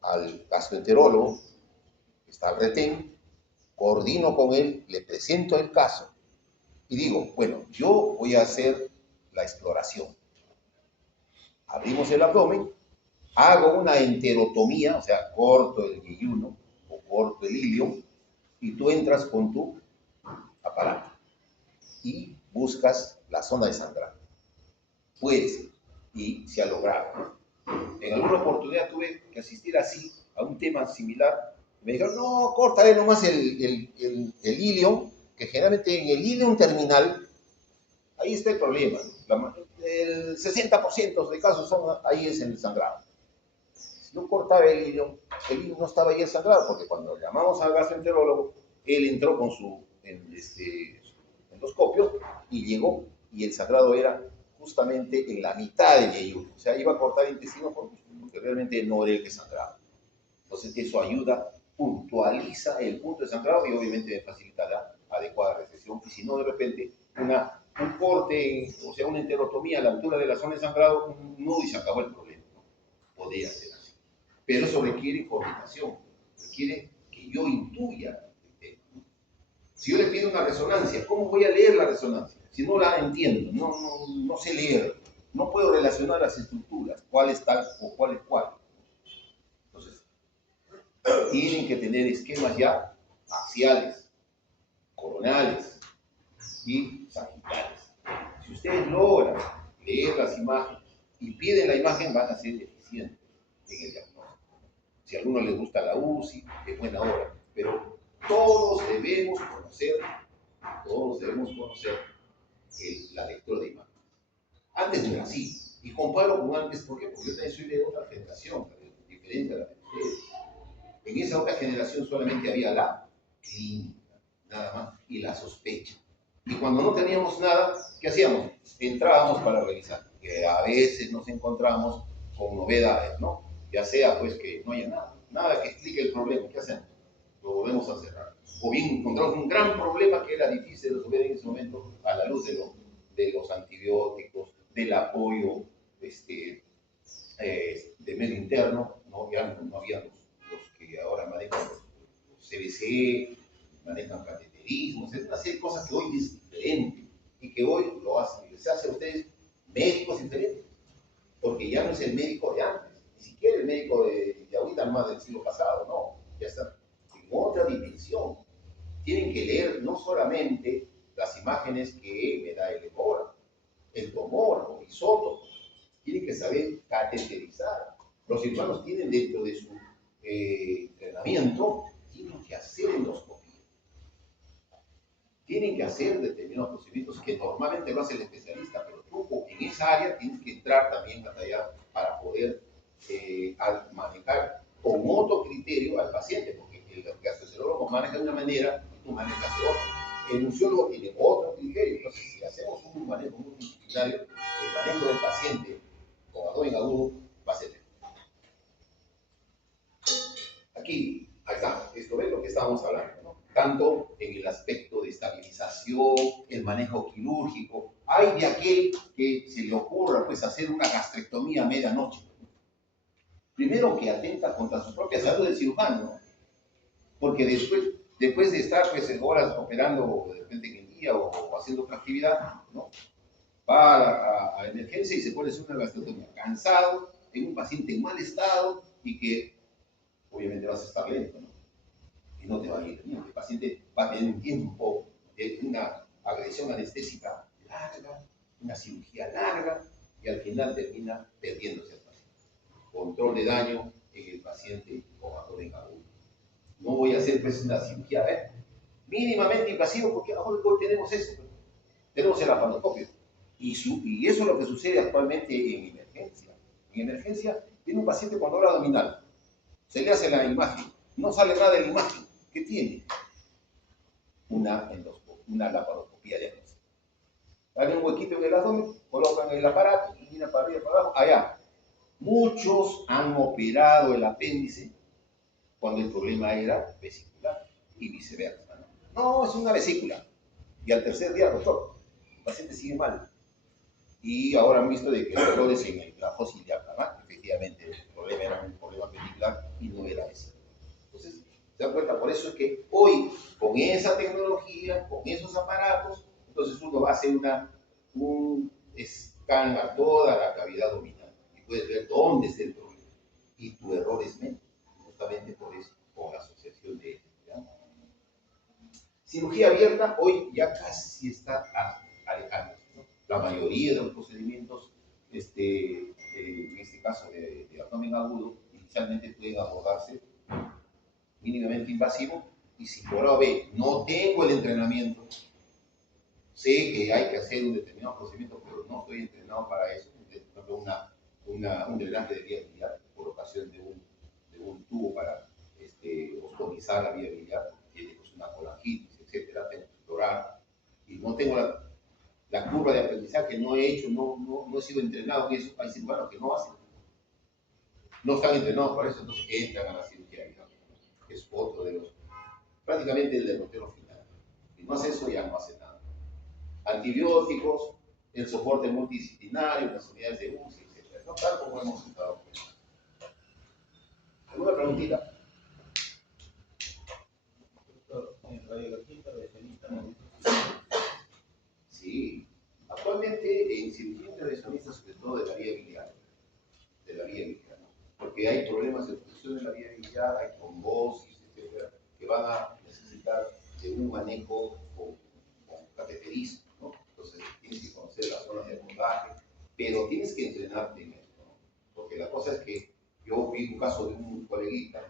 al gastroenterólogo, está al retén, coordino con él, le presento el caso y digo, bueno, yo voy a hacer la exploración. Abrimos el abdomen, hago una enterotomía, o sea, corto el yeyuno o corto el ilio y tú entras con tu aparato y buscas la zona de sangrado. Puede ser, y se ha logrado. En alguna oportunidad tuve que asistir así a un tema similar. Me dijeron, no, córtale nomás el ilio, que generalmente en el ilio terminal, ahí está el problema. El 60% de casos ahí es el sangrado. Si no cortaba el ilio no estaba ahí el sangrado, porque cuando llamamos al gastroenterólogo, él entró con su endoscopio y llegó, y el sangrado era justamente en la mitad del yeyuno. O sea, iba a cortar el intestino porque realmente no era el que sangraba. Entonces, eso ayuda, puntualiza el punto de sangrado y obviamente facilita la adecuada recesión. Y si no, de repente, un corte, o sea, una enterotomía a la altura de la zona de sangrado, un nudo y se acabó el problema. ¿No? Podría ser así. Pero eso requiere coordinación, requiere que yo intuya el tema. Si yo le pido una resonancia, ¿cómo voy a leer la resonancia? Si no la entiendo, no sé leer, no puedo relacionar las estructuras, cuál es tal o cuál es cuál. Entonces, tienen que tener esquemas ya axiales, coronales y sagittales. Si ustedes logran leer las imágenes y piden la imagen, van a ser eficientes en el diagnóstico. Si a alguno les gusta la UCI, es buena hora, pero todos debemos conocer la lectura de imágenes. Antes no era así. Y comparo con antes, ¿por qué? Porque yo también soy de otra generación, diferente a la de ustedes. En esa otra generación solamente había la clínica, nada más, y la sospecha. Y cuando no teníamos nada, ¿qué hacíamos? Entrábamos para revisar, que a veces nos encontramos con novedades, ¿no? Ya sea pues que no haya nada que explique el problema, ¿qué hacemos? Lo volvemos a cerrar. O bien encontramos un gran problema que era difícil de resolver en ese momento a la luz de los antibióticos, del apoyo de medio interno, ¿no? Ya no había los que ahora manejan los CBC, manejan cateterismo, una serie de cosas que hoy es diferente y que hoy les hace a ustedes médicos diferentes, porque ya no es el médico de antes, ni siquiera el médico de ahorita más del siglo pasado, no, ya está en otra dimensión. Tienen que leer no solamente las imágenes que me da el EMORA, el tomógrafo, isótopos, tienen que saber cateterizar. Los cirujanos tienen dentro de su entrenamiento, tienen que hacer endoscopía. Tienen que hacer determinados procedimientos que normalmente lo hace el especialista, pero tú en esa área tienes que entrar también a tallar para poder manejar con otro criterio al paciente, porque el gastroenterólogo maneja de una manera y tú manejas de otra. El nutriólogo tiene otro criterio. Entonces, si hacemos un manejo multidisciplinario, el manejo del paciente con abdomen agudo va a ser mejor. Aquí, ahí está, esto es lo que estábamos hablando. manejo quirúrgico, hay de aquel que se le ocurra pues hacer una gastrectomía a medianoche. Primero que atenta contra su propia salud del cirujano, ¿no? Porque después de estar pues en horas operando de repente en el día o haciendo otra actividad, ¿no? Va a emergencia y se puede hacer una gastrectomía cansado, en un paciente en mal estado y que obviamente vas a estar lento, ¿no? Y no te va a ir bien. El paciente va a tener un tiempo de una agresión anestésica larga, una cirugía larga y al final termina perdiéndose el paciente. Control de daño en el paciente con abdomen agudo. No voy a hacer pues una cirugía mínimamente invasiva porque ahora tenemos eso. Tenemos el laparoscopio. Y eso es lo que sucede actualmente en emergencia. En emergencia tiene un paciente con dolor abdominal. Se le hace la imagen. No sale nada de la imagen. ¿Qué tiene? Una laparoscopía diagnóstica. Hay un huequito en el abdomen, colocan el aparato y mira para arriba, para abajo, allá. Muchos han operado el apéndice cuando el problema era vesicular y viceversa. No, es una vesícula. Y al tercer día, doctor, el paciente sigue mal. Y ahora han visto de que los dolores en la fósil diafragma, efectivamente, el problema era un problema vesicular y no era vesícula. Entonces, se dan cuenta, por eso es que hoy, con esa tecnología, con esos aparatos, entonces uno va a hacer un scan a toda la cavidad abdominal y puedes ver dónde está el problema. Y tu error es menos, justamente por eso, con la asociación de ellos. Cirugía abierta hoy ya casi está alejando, ¿no? La mayoría de los procedimientos, en este caso de abdomen agudo, inicialmente pueden abordarse mínimamente invasivo, y si por A o B no tengo el entrenamiento, sé que hay que hacer un determinado procedimiento, pero no estoy entrenado para eso, por ejemplo, un drenaje de vía biliar, colocación de un tubo para ostomizar la vía biliar, tiene pues una colangitis, etcétera, tengo que explorar, y no tengo la curva de aprendizaje, no he hecho, no he sido entrenado en eso, hay cirujanos que no hacen, no están entrenados para eso, entonces entran a la cirugía, que es otro de los, prácticamente el derrotero final. Si no hace eso, ya no hace nada. Antibióticos, el soporte multidisciplinario, las unidades de UCI, etc. No tal como hemos estado. ¿Alguna preguntita? En radiología intervencionista, ¿no? Sí. Actualmente en cirugía intervencionista, sobre todo de la vía biliar, ¿no? Porque hay problemas de obstrucción de la vía biliar, hay trombosis, etcétera, que van a necesitar de un manejo con cateterismo, ¿no? Entonces tienes que conocer las zonas de abordaje, pero tienes que entrenarte en esto, ¿no? Porque la cosa es que yo vi un caso de un coleguita,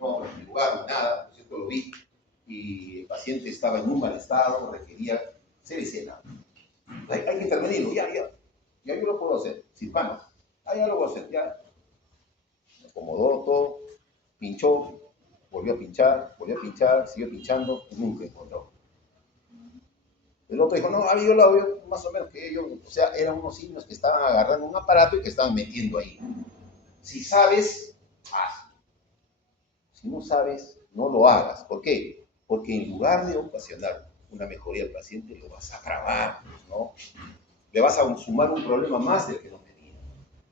no, en lugar, nada, por cierto lo vi, y el paciente estaba en un mal estado, requería CBC. Hay que intervenirlo, ya yo lo puedo hacer, cirujano, ya lo voy a hacer, ya. Me acomodó todo, pinchó, volvió a pinchar, siguió pinchando, y nunca encontró. El otro dijo, no, yo lo veo más o menos que ellos, o sea, eran unos signos que estaban agarrando un aparato y que estaban metiendo ahí. Si sabes, hazlo. Si no sabes, no lo hagas. ¿Por qué? Porque en lugar de ocasionar una mejoría al paciente, lo vas a agravar, ¿no? Le vas a sumar un problema más del que no tenía.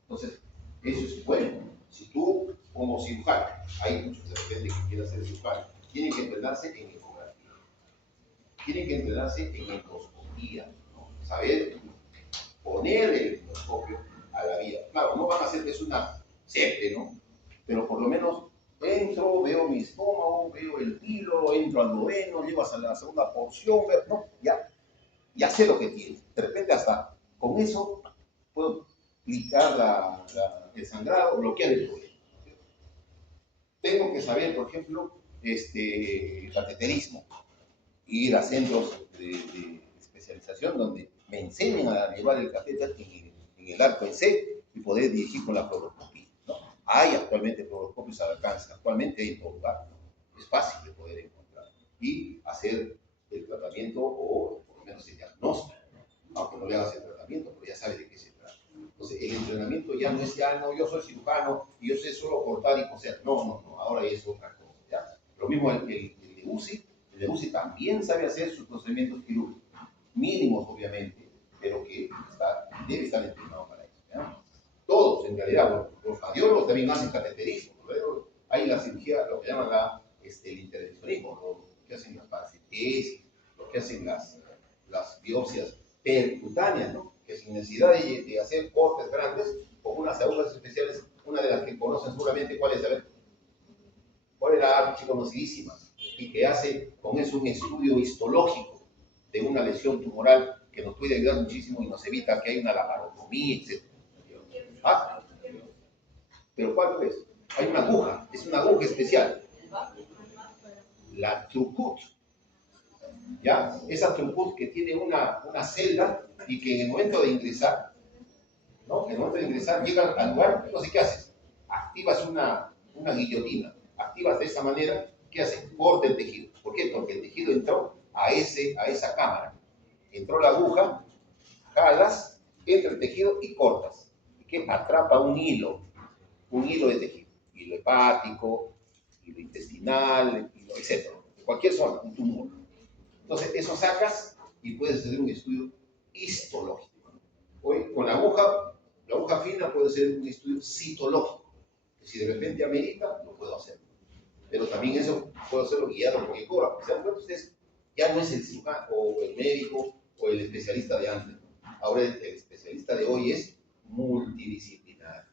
Entonces, eso es bueno. Si tú, como cirujano, hay muchos de repente que quieren ser cirujano, tienen que entrenarse en ecografía, tienen que entrenarse en endoscopía, ¿no? Saber poner el endoscopio a la vía. Claro, no van a hacer que es una siempre, ¿no? Pero por lo menos entro, veo mi estómago, veo el hilo, entro al duodeno, llego hasta la segunda porción, ¿no? Ya sé lo que tiene. De repente hasta con eso puedo plicar el sangrado, bloquear el problema. Tengo que saber, por ejemplo, el cateterismo, ir a centros de especialización donde me enseñen a llevar el catéter en el arco en C y poder dirigir con la fluoroscopía, ¿no? Hay actualmente fluoroscopios al alcance, actualmente hay en todo lugar, ¿no? Es fácil de poder encontrar y hacer el tratamiento o por lo menos el diagnóstico, ¿no? Aunque no le hagas el tratamiento, pero ya sabes de qué se trata. Entonces, el entrenamiento ya no es, yo soy cirujano y yo sé solo cortar y coser. No, ahora es otra cosa, ¿ya? Lo mismo el de UCI. El de UCI también sabe hacer sus procedimientos quirúrgicos, mínimos obviamente, pero que debe estar entrenado para eso. ¿Ya? Todos, en realidad, los cardiólogos también hacen cateterismo. Luego hay la cirugía, lo que llaman el intervencionismo, lo que hacen las paracentesis, lo que hacen las biopsias percutáneas, ¿no? Que sin necesidad de hacer cortes grandes, con unas agujas especiales, una de las que conocen seguramente, ¿cuál es? A ver, ¿cuál es la archiconocidísima? Y que hace con eso un estudio histológico de una lesión tumoral que nos puede ayudar muchísimo y nos evita que haya una laparotomía, etc. ¿Ah? ¿Pero cuál es? Hay una aguja, es una aguja especial. La Trucut. ¿Ya? Esa Trucut que tiene una celda y que en el momento de ingresar, ¿no? En el momento de ingresar, llega al lugar, no sé qué haces. Activas una guillotina. Activas de esa manera, ¿qué haces? Corta el tejido. ¿Por qué? Porque el tejido entró a esa cámara. Entró la aguja, jalas, entra el tejido y cortas. ¿Y qué? Atrapa un hilo de tejido. Hilo hepático, hilo intestinal, hilo, etc. De cualquier zona, un tumor. Entonces, eso sacas y puedes hacer un estudio histológico. Hoy, con la aguja fina puede ser un estudio citológico. Si de repente amerita, lo puedo hacer. Pero también eso puedo hacerlo guiado por el cobra. ¿Se dan cuenta ustedes? Ya no es el cirujano o el médico o el especialista de antes. Ahora el especialista de hoy es multidisciplinario.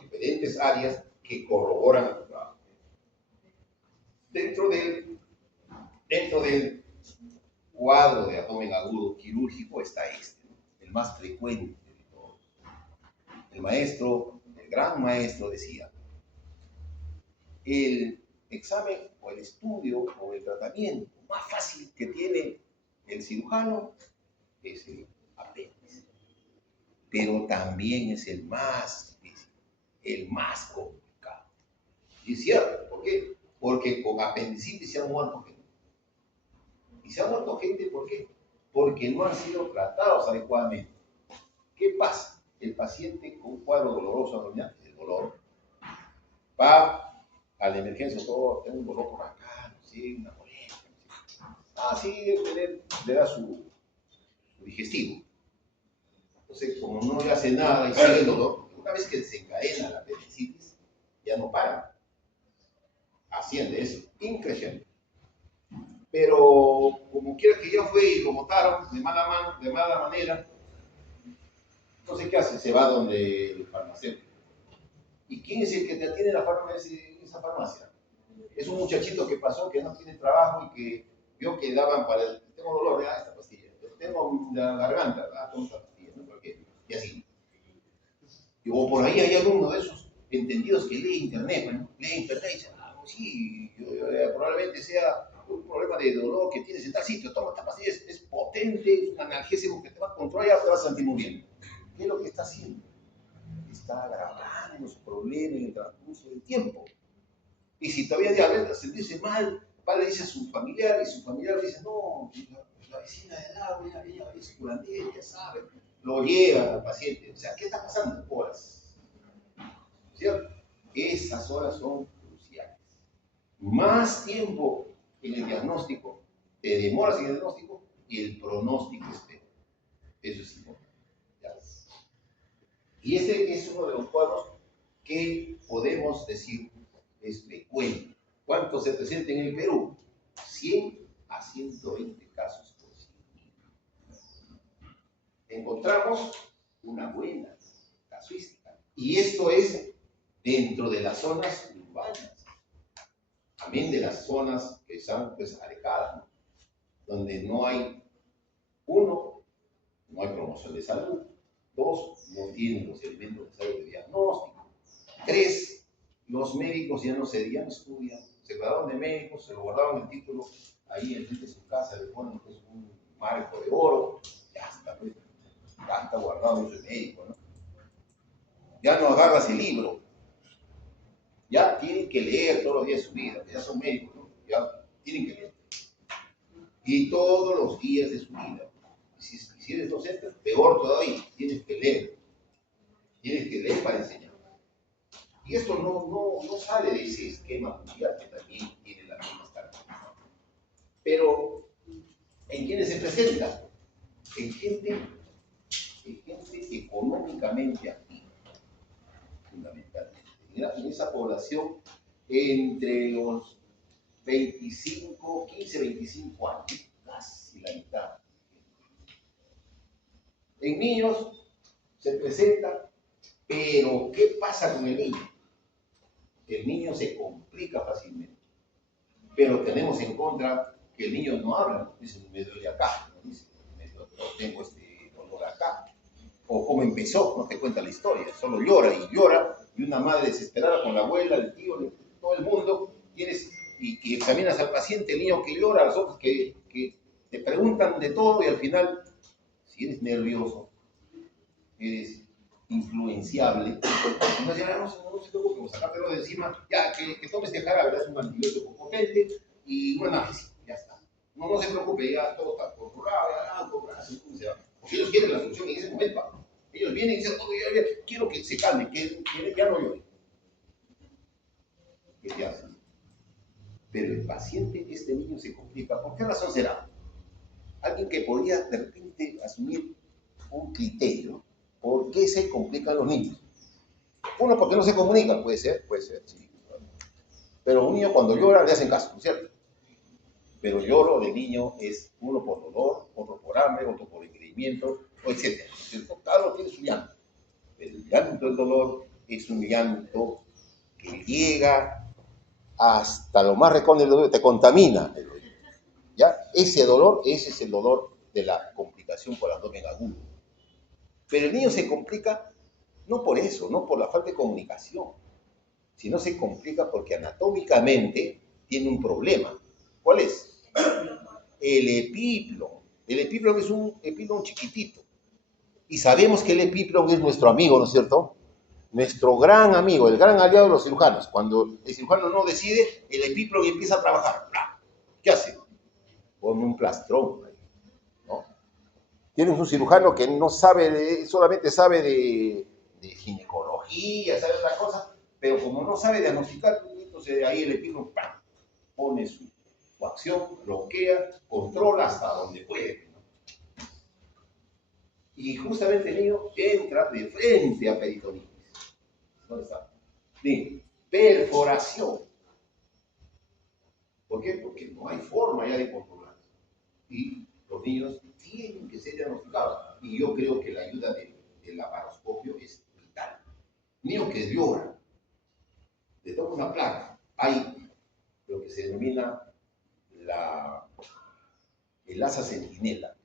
Diferentes áreas que corroboran el trabajo. Dentro del cuadro de abdomen agudo quirúrgico está este, ¿no? El más frecuente de todos. El gran maestro decía, el examen o el estudio o el tratamiento más fácil que tiene el cirujano es el apéndice, pero también es el más difícil, el más complicado. Y es cierto, ¿por qué? Porque con apendicitis se han muerto gente. Y se ha muerto gente, ¿por qué? Porque no han sido tratados adecuadamente. ¿Qué pasa? El paciente con un cuadro doloroso abdominal, el dolor, va a la emergencia, todo, tengo un dolor por acá, no sé, una molestia, no sé. Ah, sí, le da su digestivo. Entonces, como no le hace nada y sigue el dolor, una vez que desencadena la apendicitis, ya no para. Asciende, es increciente. Pero como quiera que ya fue y lo botaron de mala manera, entonces ¿qué hace? Se va donde el farmacéutico. ¿Y quién es el que te atiende en esa farmacia? Es un muchachito que pasó, que no tiene trabajo y que vio que daban para el... Tengo dolor, esta pastilla. Tengo la garganta, toma esta pastilla, ¿no? Y así. O por ahí hay alguno de esos entendidos que lee internet, ¿no? Lee internet y dice, sí, probablemente sea un problema de dolor que tienes en tal sitio, toma esta pastilla, es potente, es un analgésico que te va a controlar y te vas a sentir muy bien. ¿Qué es lo que está haciendo? Está agravando su problema en el transcurso del tiempo. Y si todavía de sentirse mal, va le dice a su familiar y su familiar dice, no, la vecina de lado, ella es curandera, ya sabe, lo lleva al paciente. O sea, ¿qué está pasando? Horas. ¿Cierto? Esas horas son cruciales. Más tiempo en el diagnóstico, te demoras en el diagnóstico y el pronóstico es peor. Eso es importante. ¿Ya? Y ese es uno de los cuadros que podemos decir es frecuente. ¿Cuántos se presentan en el Perú? 100 a 120 casos por 100.000. Encontramos una buena casuística. Y esto es dentro de las zonas urbanas. También de las zonas que están pues alejadas, ¿no? Donde no hay, uno, no hay promoción de salud. Dos, no tienen los elementos necesarios de diagnóstico. Tres, los médicos ya no estudian, se graduaron de médicos, se lo guardaron el título ahí en frente de su casa, le ponen pues, un marco de oro, ya está guardado ese médico, ¿no? Ya no agarras el libro, ya tienen que leer todos los días de su vida, ya son médicos, ¿no? Ya tienen que leer. Y todos los días de su vida. Si eres docente, peor todavía, tienes que leer para enseñar. Y esto no sale de ese esquema mundial que también tiene las mismas características. Pero ¿En quiénes se presenta? En gente económicamente activa, fundamentalmente. En esa población entre los 15, 25 años, casi la mitad. En niños se presenta, pero ¿qué pasa con el niño? El niño se complica fácilmente, pero tenemos en contra que el niño no habla, dice, me duele acá, ¿no? Dice, tengo este dolor acá, o cómo empezó, no te cuenta la historia, solo llora, y una madre desesperada con la abuela, el tío, todo el mundo, y examinas al paciente, el niño que llora, los otros que te preguntan de todo, y al final, si eres nervioso, eres influenciable, entonces ya no se preocupe, sacártelo de encima, ya que tomes este jarabe, es un antibiótico potente y un analgésico, ya está. No se preocupe, ya todo está controlado, se va. Porque ellos quieren la solución en ese momento. Ellos vienen y dicen, ya, quiero que se calme, que ya no llore. ¿Qué te hacen? Pero el paciente, este niño se complica. ¿Por qué razón será? Alguien que podría de repente asumir un criterio. ¿Por qué se complican los niños? Uno, porque no se comunican, puede ser, sí. Pero un niño cuando llora le hacen caso, ¿no es cierto? Pero lloro de niño es uno por dolor, otro por hambre, otro por engreimiento, etc. Cada uno tiene su llanto. Pero el llanto del dolor es un llanto que llega hasta lo más recóndito, te contamina el oído. ¿Ya? Ese es el dolor de la complicación por abdomen agudo. Pero el niño se complica no por eso, no por la falta de comunicación, sino se complica porque anatómicamente tiene un problema. ¿Cuál es? El epíplon. El epíplon es un epíplon chiquitito. Y sabemos que el epíplon es nuestro amigo, ¿no es cierto? Nuestro gran amigo, el gran aliado de los cirujanos. Cuando el cirujano no decide, el epíplon empieza a trabajar. ¿Qué hace? Pone un plastrón, ¿no? Tienes un cirujano que no sabe, solamente sabe de ginecología, sabe otra cosa, pero como no sabe diagnosticar, entonces ahí el epíplon pone su acción, bloquea, controla hasta donde puede, ¿no? Y justamente el niño entra de frente a peritonitis. ¿Dónde está? Bien, perforación. ¿Por qué? Porque no hay forma ya de controlar. Y los niños tienen que ser diagnosticados. Y yo creo que la ayuda del laparoscopio es vital. Niño que llora, le toca una placa, hay lo que se denomina el asa centinela.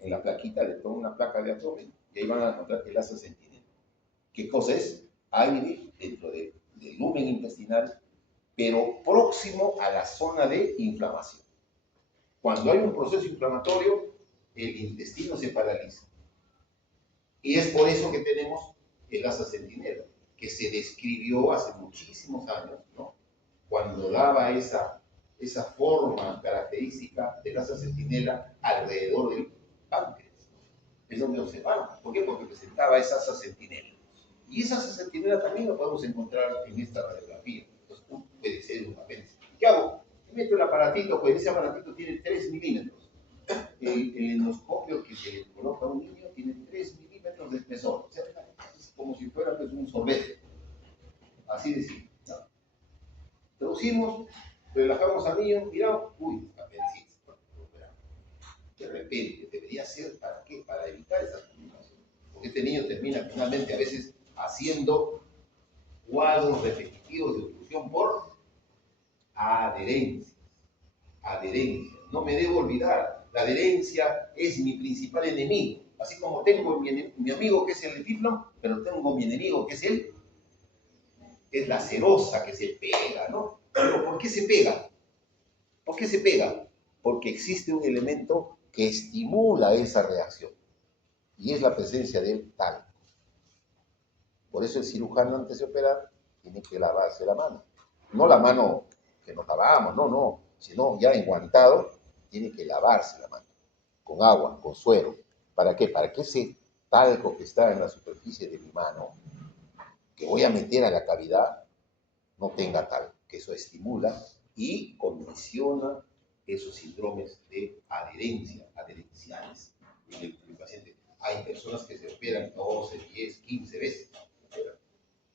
En la plaquita le toman una placa de abdomen y ahí van a encontrar el asa centinela. ¿Qué cosa es? Aire dentro del lumen intestinal, pero próximo a la zona de inflamación. Cuando hay un proceso inflamatorio, el intestino se paraliza. Y es por eso que tenemos el asa centinela, que se describió hace muchísimos años, ¿no? Cuando daba esa forma característica del asa centinela alrededor del páncreas. Es donde observamos. ¿Por qué? Porque presentaba esa asa centinela. Y esa asa centinela también lo podemos encontrar en esta radiografía. Entonces, puede ser un apéndice. ¿Qué hago? Meto el aparatito, pues ese aparatito tiene 3 milímetros. El endoscopio que se le coloca a un niño tiene 3 milímetros de espesor. O sea, es como si fuera pues, un sorbete. Así de simple, ¿no? Introducimos, relajamos al niño, miramos, uy, apendicitis. De repente, debería ser ¿para qué? Para evitar esas complicaciones. Porque este niño termina finalmente a veces haciendo cuadros repetitivos de oclusión por adherencia. Adherencia. No me debo olvidar, la adherencia es mi principal enemigo. Así como tengo mi amigo que es el epíplon, pero tengo mi enemigo que es la cerosa que se pega, ¿no? Pero ¿por qué se pega? ¿Por qué se pega? Porque existe un elemento que estimula esa reacción y es la presencia del talco. Por eso el cirujano antes de operar tiene que lavarse la mano. No la mano que nos lavamos, no, sino ya enguantado, tiene que lavarse la mano con agua, con suero. ¿Para qué? Para que ese talco que está en la superficie de mi mano, que voy a meter a la cavidad, no tenga talco, que eso estimula y condiciona esos síndromes de adherencia, adherenciales en el paciente. Hay personas que se operan 12, 10, 15 veces.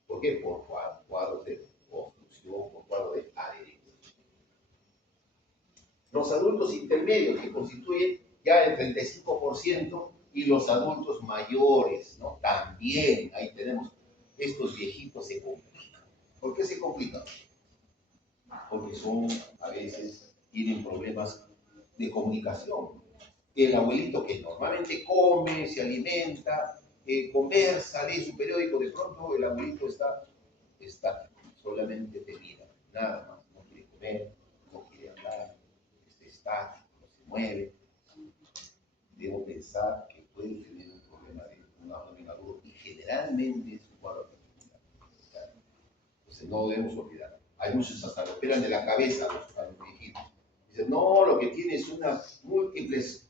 ¿Por qué? Por cuadros de obstrucción, por cuadros de adherencia. Los adultos intermedios, que constituyen ya el 35%, y los adultos mayores, ¿no? También, ahí tenemos, estos viejitos se complican. ¿Por qué se complican? Porque a veces, tienen problemas de comunicación. El abuelito que normalmente come, se alimenta, conversa, lee su periódico, de pronto el abuelito está solamente te mira, nada más, no quiere comer, no quiere hablar, está estático, no se mueve. Debo pensar que puede tener un problema de un abdomen agudo y generalmente es un cuadro particular. Entonces no debemos olvidar. Hay muchos hasta lo operan de la cabeza a los viejitos. Dicen, no, lo que tiene es unas múltiples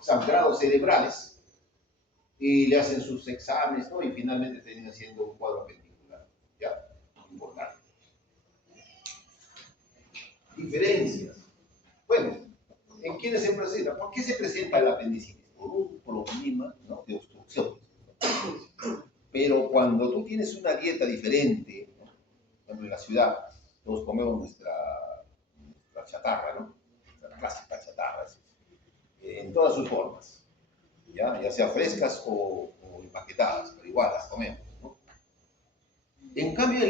sangrados cerebrales y le hacen sus exámenes, ¿no? Y finalmente termina siendo un cuadro appendicular. Ya, importante. Diferencias. Bueno, ¿en quiénes se presenta? ¿Por qué se presenta el apendicitis? Por un problema, ¿no?, de obstrucción. Pero cuando tú tienes una dieta diferente, ¿no? Por ejemplo, en la ciudad todos comemos nuestra chatarra, ¿no? La clásica chatarra, en todas sus formas, ya sea frescas o empaquetadas, pero igual las comemos, ¿no? En cambio, en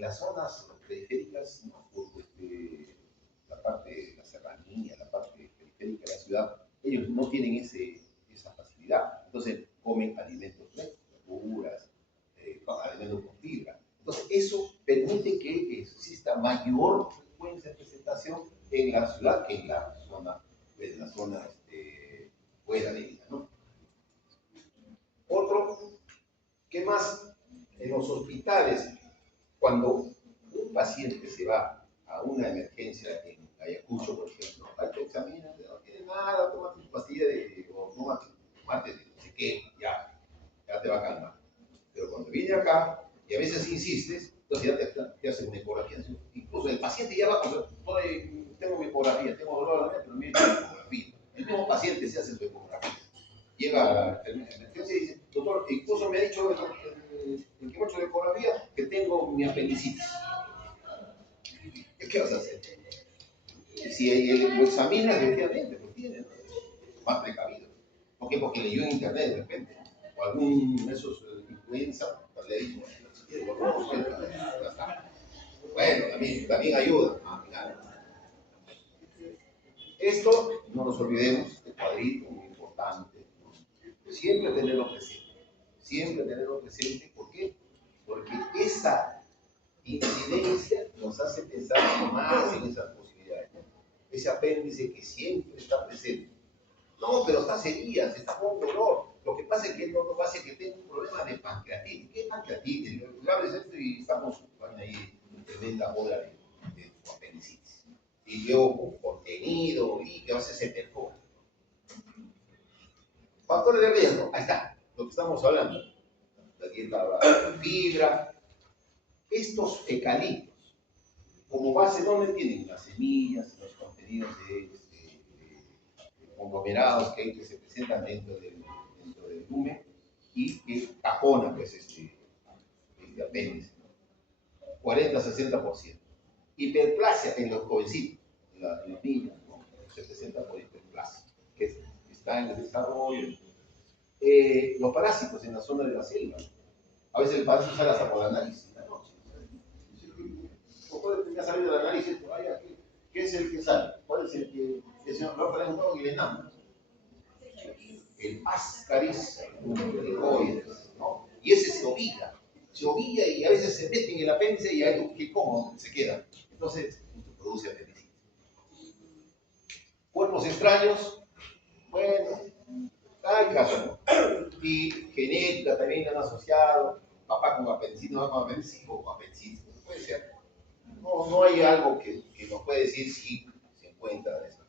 las zonas periféricas, ¿no?, la parte de la serranía, la parte periférica de la ciudad, ellos no tienen esa facilidad. Entonces, comen alimentos frescos, verduras, alimentos con fibra. Entonces, eso permite que exista mayor frecuencia de presentación en la ciudad que en la zona fuera de ella, ¿no? Otro, ¿qué más? En los hospitales, cuando un paciente se va a una emergencia en Ayacucho, por ejemplo, ahí te examinan, no tiene nada, tómate tu pastilla o tómate de no sé qué, ya te va a calmar. Pero cuando viene acá, y a veces insistes, entonces ya te hacen una ecografía. Incluso el paciente ya va con, tengo mi ecografía, tengo dolor a la pero mira mi ecografía. El mismo paciente se hace su ecografía. Llega a la emergencia y dice, doctor, incluso me ha dicho el que me ha hecho la ecografía que tengo mi apendicitis. ¿Qué vas a hacer? Si lo examina, efectivamente, pues tiene, ¿no?, más precavido. ¿Por qué? Porque leyó en internet de repente, o algún de esos influenza, le dijo, si quiere, lo conozco, ya está. Bueno, también ayuda. Esto, no nos olvidemos, este cuadrito muy importante, ¿no? Siempre tenerlo presente, ¿por qué? Porque esa incidencia nos hace pensar más en esas posibilidades, ¿no? Ese apéndice que siempre está presente. No, pero está heridas, está con dolor. Lo que pasa es que no pasa es que tengo un problema de pancreatitis. ¿Qué pancreatitis? Le abres esto y estamos ahí en tremenda bola de apendicitis. Y luego con contenido y que a veces se perfora. Factores de riesgo, ahí está, lo que estamos hablando. La dieta de fibra. Estos fecalitos, como base, ¿dónde tienen? Las semillas, los contenidos de conglomerados que se presentan dentro del lumen y que taponan pues, este apéndice, ¿no? 40-60%. Hiperplasia en los jovencitos, en los niños, ¿no? Se presenta por hiperplasia, que está en el desarrollo. Los parásitos en la zona de la selva. A veces el parásito sale hasta por la nariz en la noche. Puede ya salir de la nariz esto, ¿qué es el que sale? ¿Cuál es el que el señor Rafael Montoya y le enama? El Ascaris lumbricoides, ¿no? Y ese se ovilla y a veces se mete en el apéndice y ahí que como se queda. Entonces, produce apendicitis. Cuerpos extraños, bueno, hay casos, ¿no? Y genética también han asociado, papá con apendicitis, mamá con apendicitis, hijo con apendicitis, puede ser. No hay algo que nos puede decir si se encuentra de eso.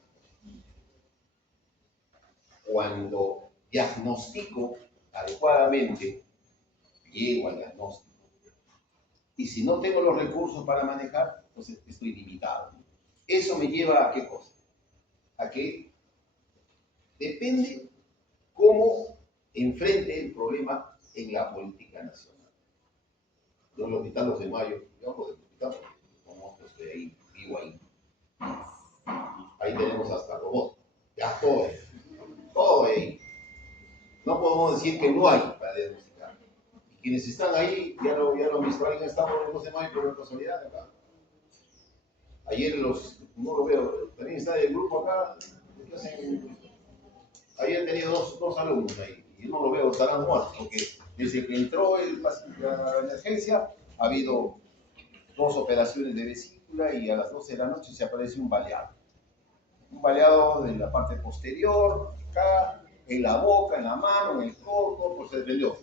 Cuando diagnostico adecuadamente, llego al diagnóstico. Y si no tengo los recursos para manejar, entonces estoy limitado. Eso me lleva a qué cosa? A que depende cómo enfrente el problema en la política nacional. Yo en el Hospital 2 de Mayo, yo hablo del hospital, como estoy ahí, vivo ahí. Ahí tenemos hasta robots, ya todo ahí. No podemos decir que no hay para diagnosticar. Y quienes están ahí, ya lo han visto, alguien está por el 2 de Mayo por casualidad acá. Ayer no lo veo, también está el grupo acá, que hacen. Ayer he tenido dos alumnos ahí, y no lo veo, estarán muertos, porque desde que entró la emergencia, ha habido 2 operaciones de vesícula y a las 12 de la noche se aparece un baleado. Un baleado en la parte posterior, acá, en la boca, en la mano, en el codo, pues se defendió.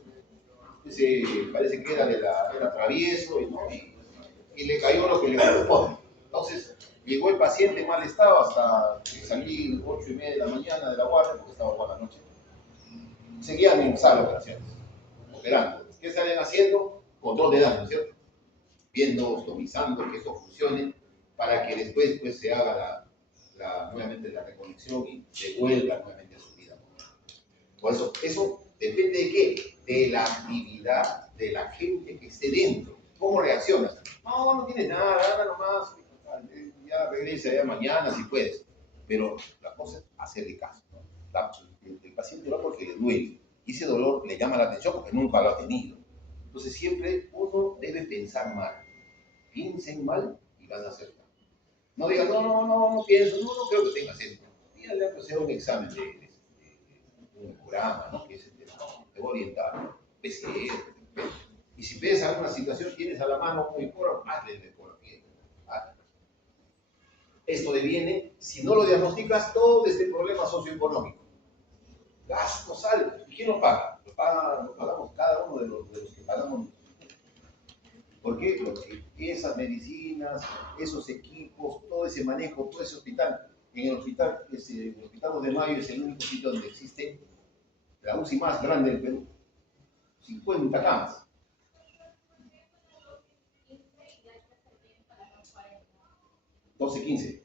Ese parece que era travieso, ¿no? Y le cayó lo que le corresponde. Entonces, llegó el paciente en mal estado hasta que salí 8:30 de la mañana de la guardia, porque estaba por la noche. Seguían en sala de operaciones, operando. ¿Qué salen haciendo? Control de daño, ¿cierto? Viendo, optimizando que eso funcione para que después pues, se haga nuevamente la reconexión y devuelva nuevamente a su vida. Por eso depende de qué? De la actividad de la gente que esté dentro. ¿Cómo reaccionas? No tienes nada nomás, ya regresa ya mañana si puedes. Pero la cosa es hacerle caso. ¿No? El paciente va porque le duele. Y ese dolor le llama la atención porque nunca lo ha tenido. Entonces siempre uno debe pensar mal. Piensen mal y van a hacer mal. No digan, no pienso, no creo que tengas esto. Díganle a hacer un examen de un programa, ¿no? Que es el te voy a orientar, PCR. Y si ves alguna situación, tienes a la mano un ecógrafo, hazle el ecógrafo. Esto deviene, si no lo diagnosticas, todo este problema socioeconómico. Gastos altos. ¿Y quién lo paga? Lo pagamos cada uno de los que pagamos. ¿Por qué? Porque esas medicinas, esos equipos, todo ese manejo, todo ese hospital, en el hospital 2 de Mayo es el único sitio donde existe la UCI más grande del Perú. 50 camas. $12.15.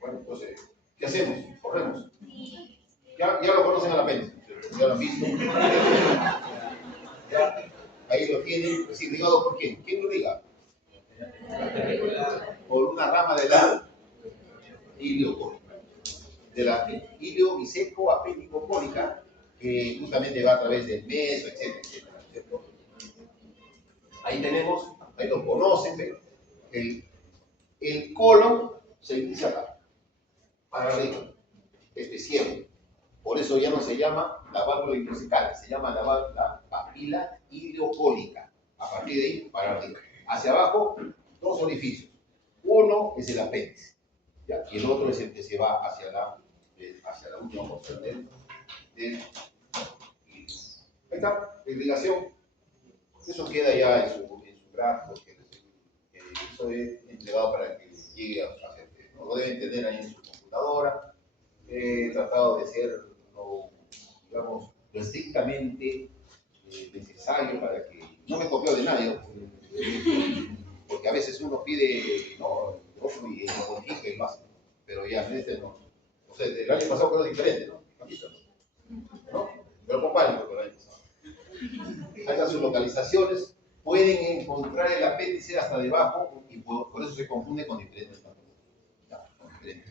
Bueno, entonces, ¿qué hacemos? Corremos. Ya lo conocen al apéndice, ya lo han visto. Ya, ahí lo tienen, pues irrigado por quién. ¿Quién lo irriga? Por una rama de la ileocólica, de la iliobiseco-apéndico-cólica, que justamente va a través del meso, etcétera, etcétera. Ahí tenemos, ahí lo conocen, el colon se inicia acá, para arriba, este ciego. Por eso ya no se llama la válvula ileocecal, se llama la papila ileocólica. A partir de ahí, para arriba. Hacia abajo, 2 orificios. Uno es el apéndice, ¿ya? Y el otro es el que se va hacia la última porción del hilo. Ahí está, la irrigación. Eso queda ya en su gráfico, que eso es entregado para que llegue a hacer. ¿No? Lo deben tener ahí en su computadora. He tratado de ser digamos, lo estrictamente necesario para que no me copio de nadie, porque a veces uno pide otro y lo modifica y pasa, pero ya en este no. O sea, el año pasado fue diferente, ¿no? ¿No? Pero acompaño con el año pasado. Ahí están sus localizaciones, pueden encontrar el apéndice hasta debajo y por eso se confunde con diferentes también.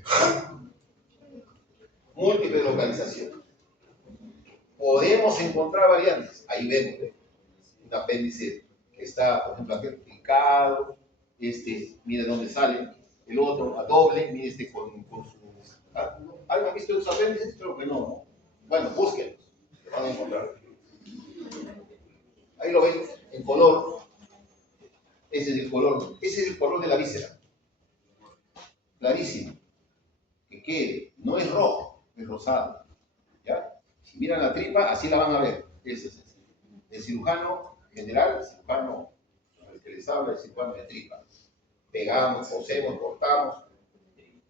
Múltiples localizaciones. Podemos encontrar variantes. Ahí vemos un apéndice que está, por ejemplo, aquí picado, mire dónde sale, el otro a doble, mire con su... ¿Alguien ha visto esos apéndices? Creo que no. Bueno, búsquenlos, se van a encontrar. Ahí lo ven en color. Ese es el color de la víscera. Clarísimo. Que quede, no es rojo, es rosado. ¿Ya? Si miran la tripa, así la van a ver. Ese es el cirujano general, el cirujano el que les habla, el cirujano de tripa. Pegamos, cosemos, cortamos,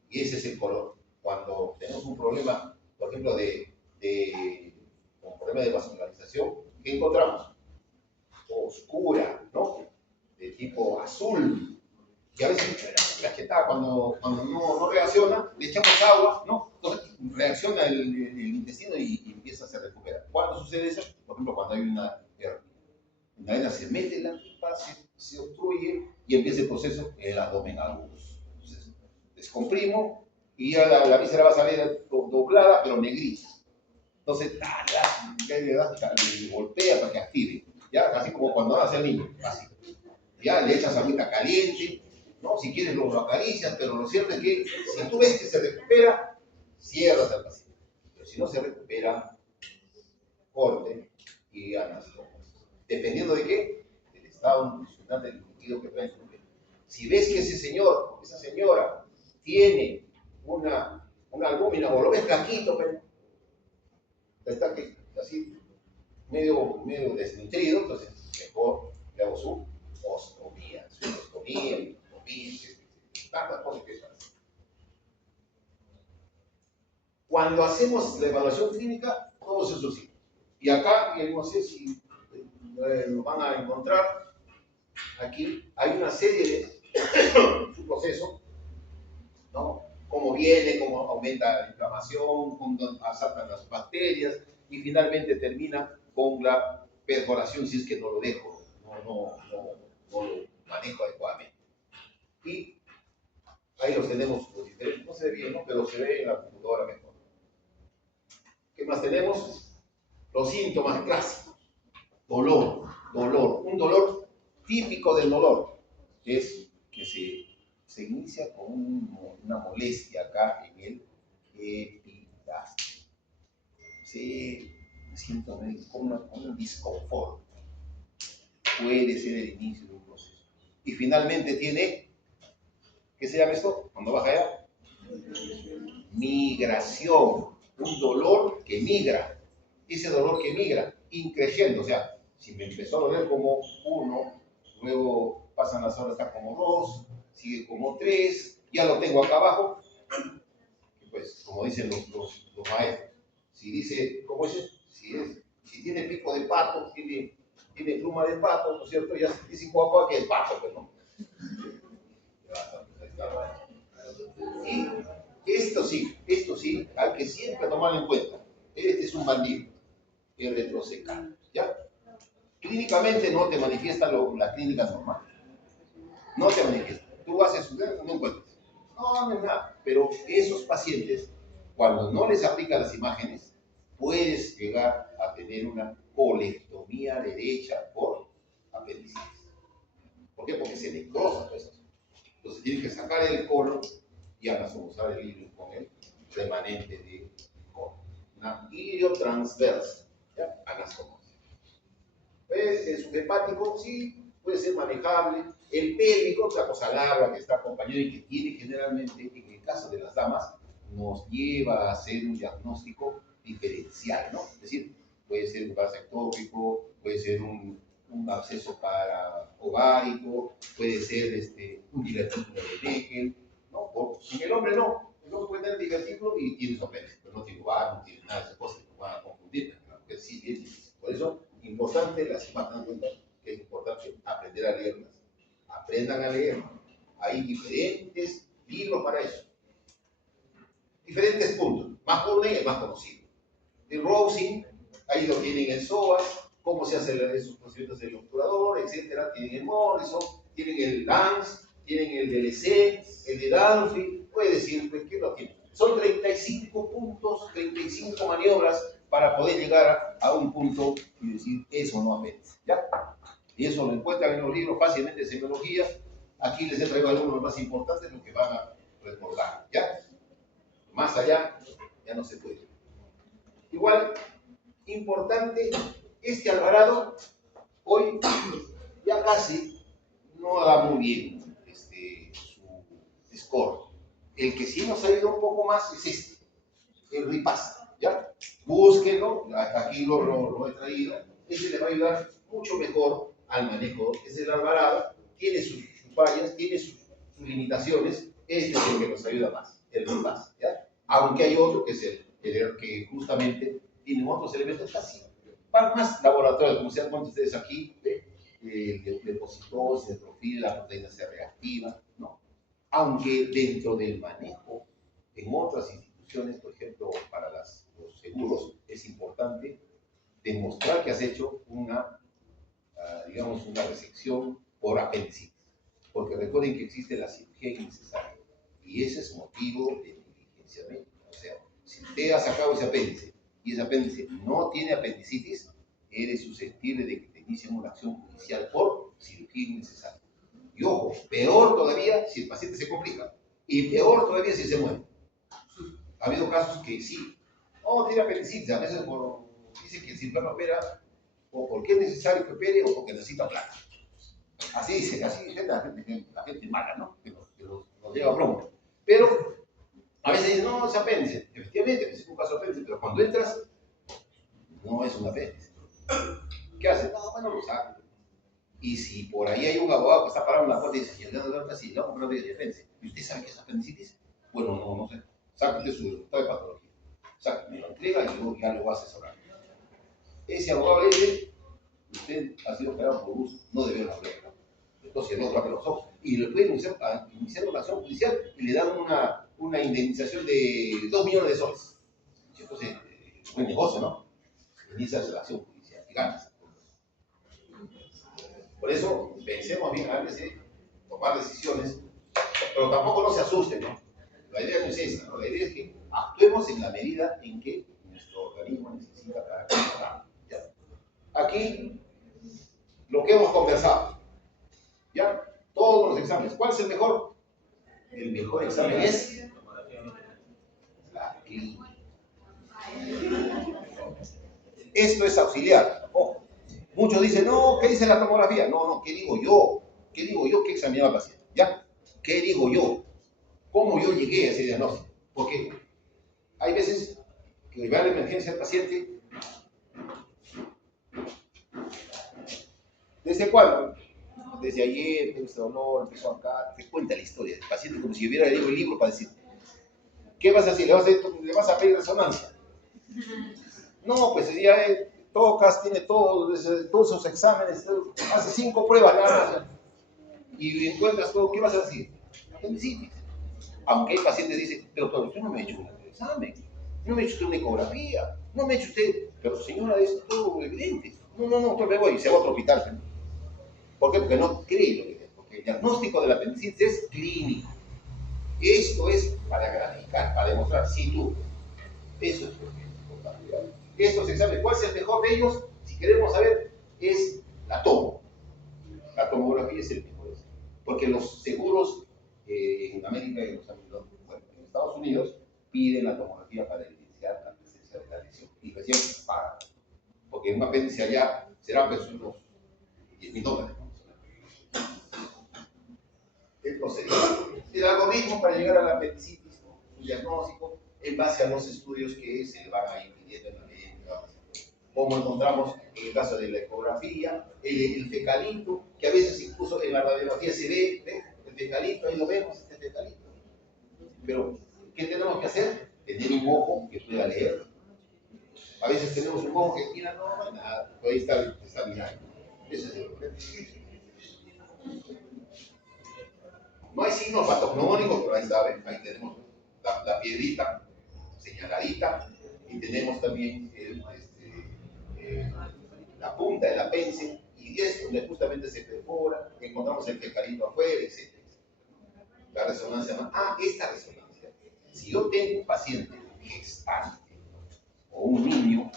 y ese es el color. Cuando tenemos un problema, por ejemplo, un problema de vascularización, ¿qué encontramos? oscura, ¿no? De tipo azul. Y a veces la gente cuando no reacciona, le echamos agua, ¿no? Entonces reacciona el intestino y empieza a se recuperar. ¿Cuándo sucede eso? Por ejemplo, cuando hay una hernia. La hernia se mete en la tripa, se obstruye y empieza el proceso en el abdomen algunos. Entonces, descomprimo y ya la víscera va a salir doblada, pero negrita. Entonces, le golpea para que active. ¿Ya? Así como cuando nace el niño. Así. Ya le echas agüita caliente, ¿no? Si quieres lo acaricias, pero lo cierto es que si tú ves que se recupera, cierras al paciente. Pero si no se recupera, corte y ganas. Dependiendo de qué, del estado nutricional del individuo que trae en su cuerpo. Si ves que ese señor, esa señora, tiene una albúmina o lo ves flaquito, pero está así medio desnutrido, entonces mejor le hago su ostomía, tantas cosas que se hacen. Cuando hacemos la evaluación clínica, todos esos signos. Y acá, no sé si lo van a encontrar, aquí hay una serie de su proceso, ¿no? Cómo viene, cómo aumenta la inflamación, cómo asaltan las bacterias y finalmente termina con la perforación si es que no lo dejo, no lo manejo adecuadamente. Y ahí los tenemos los diferentes, no se ve bien, ¿no? Pero se ve en la computadora mejor. ¿Qué más tenemos? Los síntomas clásicos. Dolor, un dolor típico del dolor, es que se inicia con una molestia acá en el epigastrio. Me siento con un disconfort. Puede ser el inicio de un proceso. Y finalmente tiene, ¿qué se llama esto? Cuando baja allá, migración, un dolor que migra. Ese dolor que migra, increciendo, o sea, si me empezó a doler como 1, luego pasan las horas, está como 2, sigue como 3, ya lo tengo acá abajo, y pues, como dicen los maestros, si dice, ¿cómo es? Si tiene pico de pato, tiene pluma de pato, ¿no es cierto? Ya se dice cuál que el pato, pues, ¿no? Y esto sí, hay que siempre tomarlo en cuenta. Este es un bandido, el retrocecal, ¿ya? Clínicamente no te manifiesta la clínica normal. No te manifiesta. Tú haces no encuentras. No es nada. Pero esos pacientes, cuando no les aplican las imágenes, puedes llegar a tener una colectomía derecha por apendicitis. ¿Por qué? Porque se necrosa todo eso. Entonces tienes que sacar el colon y anastomosar el hilo con el remanente de colon. Una iliotransversa, ¿ya? Anastomosis. El subhepático sí puede ser manejable. El pélvico, otra cosa larga que está acompañado y que tiene generalmente, en el caso de las damas, nos lleva a hacer un diagnóstico diferencial, ¿no? Es decir, puede ser un varicocele ectópico, puede ser un absceso paraovárico, puede ser un divertículo de Meckel, ¿no? En el hombre no. El hombre puede tener divertículo y tiene sorpresa, pero no tiene ovar, no tiene nada de esas cosas que nos van a confundir. La mujer sí es difícil. Por eso, importante, las imágenes cuenta que es importante aprender a leerlas. Aprendan a leer. Hay diferentes libros para eso. Diferentes puntos. Más uno y el más conocido. El Rousing, ahí lo tienen en SOAS, cómo se hacen esos procedimientos del obturador, etc. Tienen el Morrison, tienen el Lance, tienen el DLC, el de Dunphy, puede decir, pues, ¿qué lo tienen? Son 35 puntos, 35 maniobras para poder llegar a un punto y decir, eso no apetece, ¿ya? Y eso lo encuentran en los libros fácilmente de semiología. Aquí les he traído algunos de los más importantes, lo que van a recordar, ¿ya? Más allá, ya no se puede. Igual, importante, este Alvarado, hoy ya casi no da muy bien su score. El que sí nos ha ido un poco más es el Ripass, ¿ya? Búsquenlo, aquí lo he traído. Ese les va a ayudar mucho mejor al manejo. Es el Alvarado, tiene sus fallas, tiene sus limitaciones. Este es el que nos ayuda más, el Ripass, ¿ya? Aunque hay otro que es el que justamente tiene otros elementos casi van más laboratorios, como se dan cuenta ustedes aquí, ¿ve? leucocitosis, neutrofila, la proteína C reactiva, ¿no? Aunque dentro del manejo, en otras instituciones, por ejemplo, para los seguros, es importante demostrar que has hecho digamos, una resección por apendicitis. Porque recuerden que existe la cirugía innecesaria. Y ese es motivo de negligencia médica. O sea, si usted ha sacado ese apéndice y ese apéndice no tiene apendicitis, eres susceptible de que te inicien una acción judicial por cirugía innecesaria. Y ojo, peor todavía si el paciente se complica. Y peor todavía si se muere. Ha habido casos que sí, tiene apendicitis, a veces dice que el cirujano opera o porque es necesario que opere o porque necesita plata. Así dice la gente mala, ¿no? Que nos lleva bronca. Pero a veces dicen, no, es apéndice. Efectivamente, es un caso apéndice, pero cuando entras, no es un apéndice. ¿Qué haces? No, bueno, lo saco. Y si por ahí hay un abogado que está parado en la puerta y dice, llegando de otra, sí, no, pero no de apéndice. ¿Y usted sabe qué es apendicitis? Bueno, no sé. Sáquete su resultado de patología. Sáquete, me lo entrega y yo ya lo voy a asesorar. Ese abogado le dice, usted ha sido operado por uso, no debe hablar. Entonces el otro abre los ojos y le pueden iniciar una acción judicial y le dan una indemnización de 2 millones de soles. Entonces, buen negocio, ¿no? Inicias la acción judicial y ganas. Por eso, pensemos bien antes de tomar decisiones, pero tampoco no se asusten, ¿no? La idea no es esa, ¿no? La idea es que actuemos en la medida en que nuestro organismo necesita para trabajar. Aquí, lo que hemos conversado, ¿ya? Todos los exámenes. ¿Cuál es el mejor? El mejor examen es la clínica. Esto es auxiliar. Ojo. Muchos dicen, no, ¿qué dice la tomografía? No, ¿qué digo yo? ¿Qué digo yo? ¿Qué examinaba al paciente? ¿Ya? ¿Qué digo yo? ¿Cómo yo llegué a ese diagnóstico? Porque hay veces que va a la emergencia al paciente. ¿Desde cuándo? Desde ayer, ese dolor, empezó acá. Te cuenta la historia del paciente como si hubiera leído el libro para decir, ¿qué vas a hacer? ¿Le vas a pedir resonancia? No, pues ya tocas, tiene todos sus exámenes, hace 5 pruebas nada más. Y encuentras todo, ¿qué vas a decir? Apendicitis. Aunque el paciente dice, pero doctor, usted no me ha hecho un examen, no me ha hecho usted una ecografía, no me ha hecho usted, pero señora, es todo evidente. No, doctor, me voy y se va a otro hospital. ¿Por qué? Porque no cree lo que es. Porque el diagnóstico de la apendicitis es clínico. Esto es para graficar, para demostrar si tú. Eso es importante. Estos exámenes, ¿cuál es el mejor de ellos? Si queremos saber, es la tomo. La tomografía es el mejor. Porque los seguros en América y en Estados Unidos piden la tomografía para evidenciar la presencia de la lesión. Y recién pagan. Porque en un apéndice allá será pues unos $10,000. El procedimiento, el algoritmo para llegar a la apendicitis, ¿no? Un diagnóstico en base a los estudios que se le van a ir pidiendo en la ley. Como encontramos en el caso de la ecografía, el fecalito, que a veces incluso en la radiografía se ve, el fecalito, ahí lo vemos, este fecalito. Pero, ¿qué tenemos que hacer? Tener un ojo que pueda leer. A veces tenemos un ojo que mira, no hay nada, pero ahí está mirando. Ese es el problema. No hay signos patognomónicos, pero ahí está, ahí tenemos la piedrita señaladita y tenemos también la punta del apéndice y es donde justamente se perfora, encontramos el fecalito afuera, etc. La resonancia, ¿no? Esta resonancia. Si yo tengo un paciente gestante o un niño,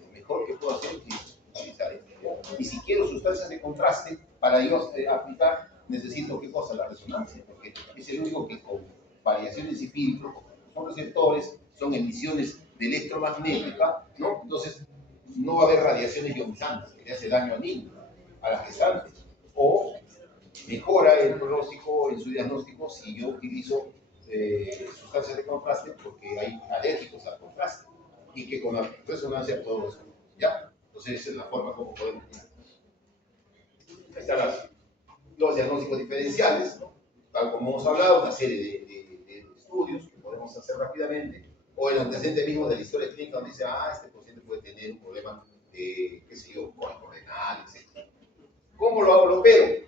lo mejor que puedo hacer es utilizar esto. Y si quiero sustancias de contraste para yo aplicar, necesito ¿qué cosa? La resonancia, porque es el único que con variaciones y filtros, son receptores, son emisiones de electromagnética, ¿no? Entonces, no va a haber radiaciones ionizantes que le hace daño al niño, a la gestante. O mejora el pronóstico en su diagnóstico si yo utilizo sustancias de contraste porque hay alérgicos al contraste y que con la resonancia todo eso. ¿Ya? Entonces, esa es la forma como podemos. Ahí están los diagnósticos diferenciales, ¿no? Tal como hemos hablado, una serie de estudios que podemos hacer rápidamente, o el antecedente mismo de la historia clínica donde dice, este paciente puede tener un problema de, qué sé yo, cólico renal, etc. ¿Cómo lo hago? Lo opero.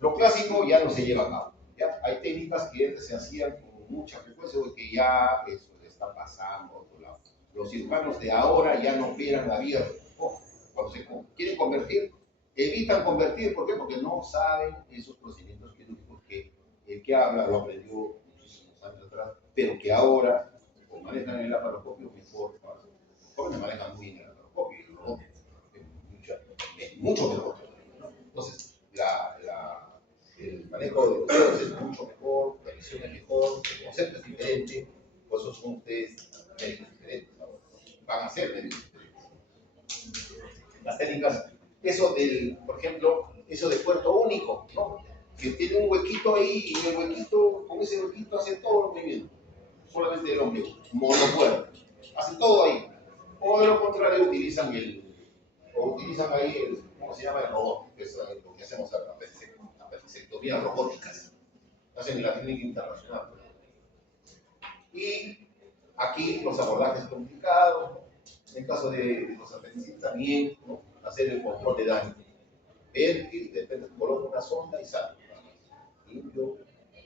Lo clásico ya no se lleva a cabo. ¿Ya? Hay técnicas que antes se hacían con mucha frecuencia porque ya eso le está pasando a otro lado. Los cirujanos de ahora ya no operan la vía. Cuando se quieren convertir, evitan convertir. ¿Por qué? Porque no saben esos procedimientos quirúrgicos que el que habla lo aprendió muchísimos años atrás, pero que ahora o manejan el laparoscopio mejor. Los jóvenes manejan muy bien el laparoscopio y el robot es mucho mejor. Entonces, el manejo de los dedos es mucho mejor, la visión es mejor, el concepto es diferente, por eso son ustedes médicos diferentes, ¿no? Van a ser médicos diferentes. Las técnicas, eso del, por ejemplo, eso de puerto único, ¿no? Que tiene un huequito ahí y en el huequito, con ese huequito hace todo lo que viene, solamente el ombligo, monopuerto, hace todo ahí. O de lo contrario utilizan ahí el, ¿cómo se llama? El robot, que es lo que hacemos acá, la apendicectomía robóticas. Hacen en la clínica internacional. Y aquí los abordajes complicados, ¿no? En el caso de los apendicitis también, ¿no? Hacer el control de daño. Ver que de repente coloco una sonda y sale. Limpio,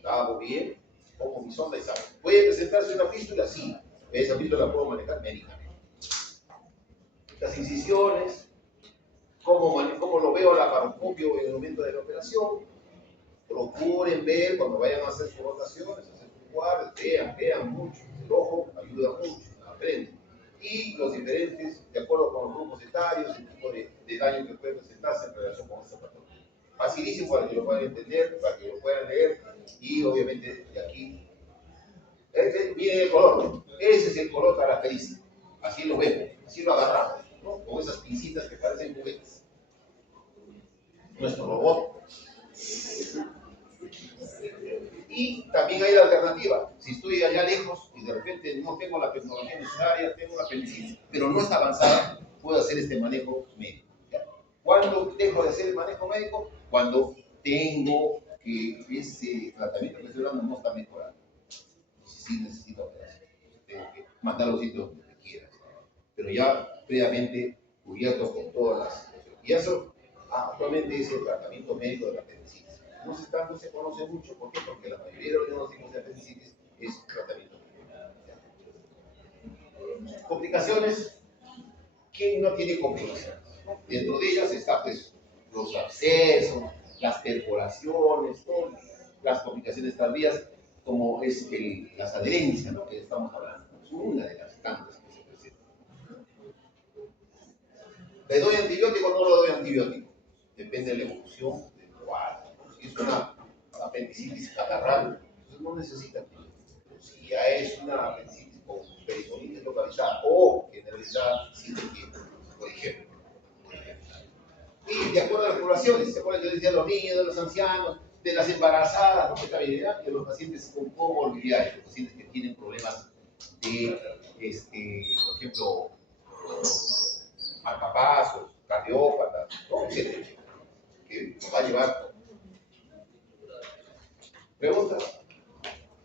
la hago bien, pongo mi sonda y sale. ¿Puede presentarse una fístula? Sí. Esa fístula la puedo manejar médicamente. Las incisiones, cómo lo veo al laparoscopio en el momento de la operación. Procuren ver cuando vayan a hacer sus rotaciones, hacer sus guardias, vean mucho. El ojo ayuda mucho, aprenden. Y los diferentes, de acuerdo con los grupos etarios, el tipo de daño que puede presentarse en relación con esta patología. Facilísimo para que lo puedan entender, para que lo puedan leer, y obviamente de aquí viene el color. Ese es el color característico. Así lo vemos, así lo agarramos, ¿no? Con esas pincitas que parecen juguetes. Nuestro robot. Y también hay la alternativa. Si estoy allá lejos y de repente no tengo la tecnología necesaria, tengo una apendicitis, pero no está avanzada, puedo hacer este manejo médico. ¿Ya? ¿Cuándo dejo de hacer el manejo médico? Cuando tengo que ese tratamiento que estoy dando no está mejorando. Sí necesito operación. Tengo que mandar los sitios donde quieras. Pero ya previamente cubiertos con todas las... Y eso actualmente es el tratamiento médico de la apendicitis. No se conoce mucho, ¿por qué? Porque la mayoría de los diagnósticos de apendicitis es tratamiento médico. Complicaciones. ¿Quién no tiene complicaciones? Dentro de ellas está pues, los abscesos, las perforaciones, todas las complicaciones tardías, como es las adherencias, ¿no? Que estamos hablando. Es una de las tantas que se presentan. ¿Le doy antibiótico o no le doy antibiótico? Depende de la evolución del cuadro. Si es una apendicitis catarral, entonces no necesita antibiótico. Si ya es una apendicitis con peritonitis localizada o generalizada, sí requiere, por ejemplo. Y de acuerdo a las poblaciones, ¿se acuerdan que yo decía de los niños, de los ancianos, de las embarazadas, ¿no? De los pacientes con comorbilidades, los pacientes que tienen problemas de, por ejemplo, marcapasos, cardiópatas, ¿no? Etcétera, que nos va a llevar. ¿Preguntas?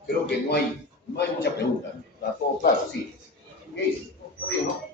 Creo que no hay mucha pregunta. Está todo claro, sí. ¿Qué dice? Muy bien, ¿no?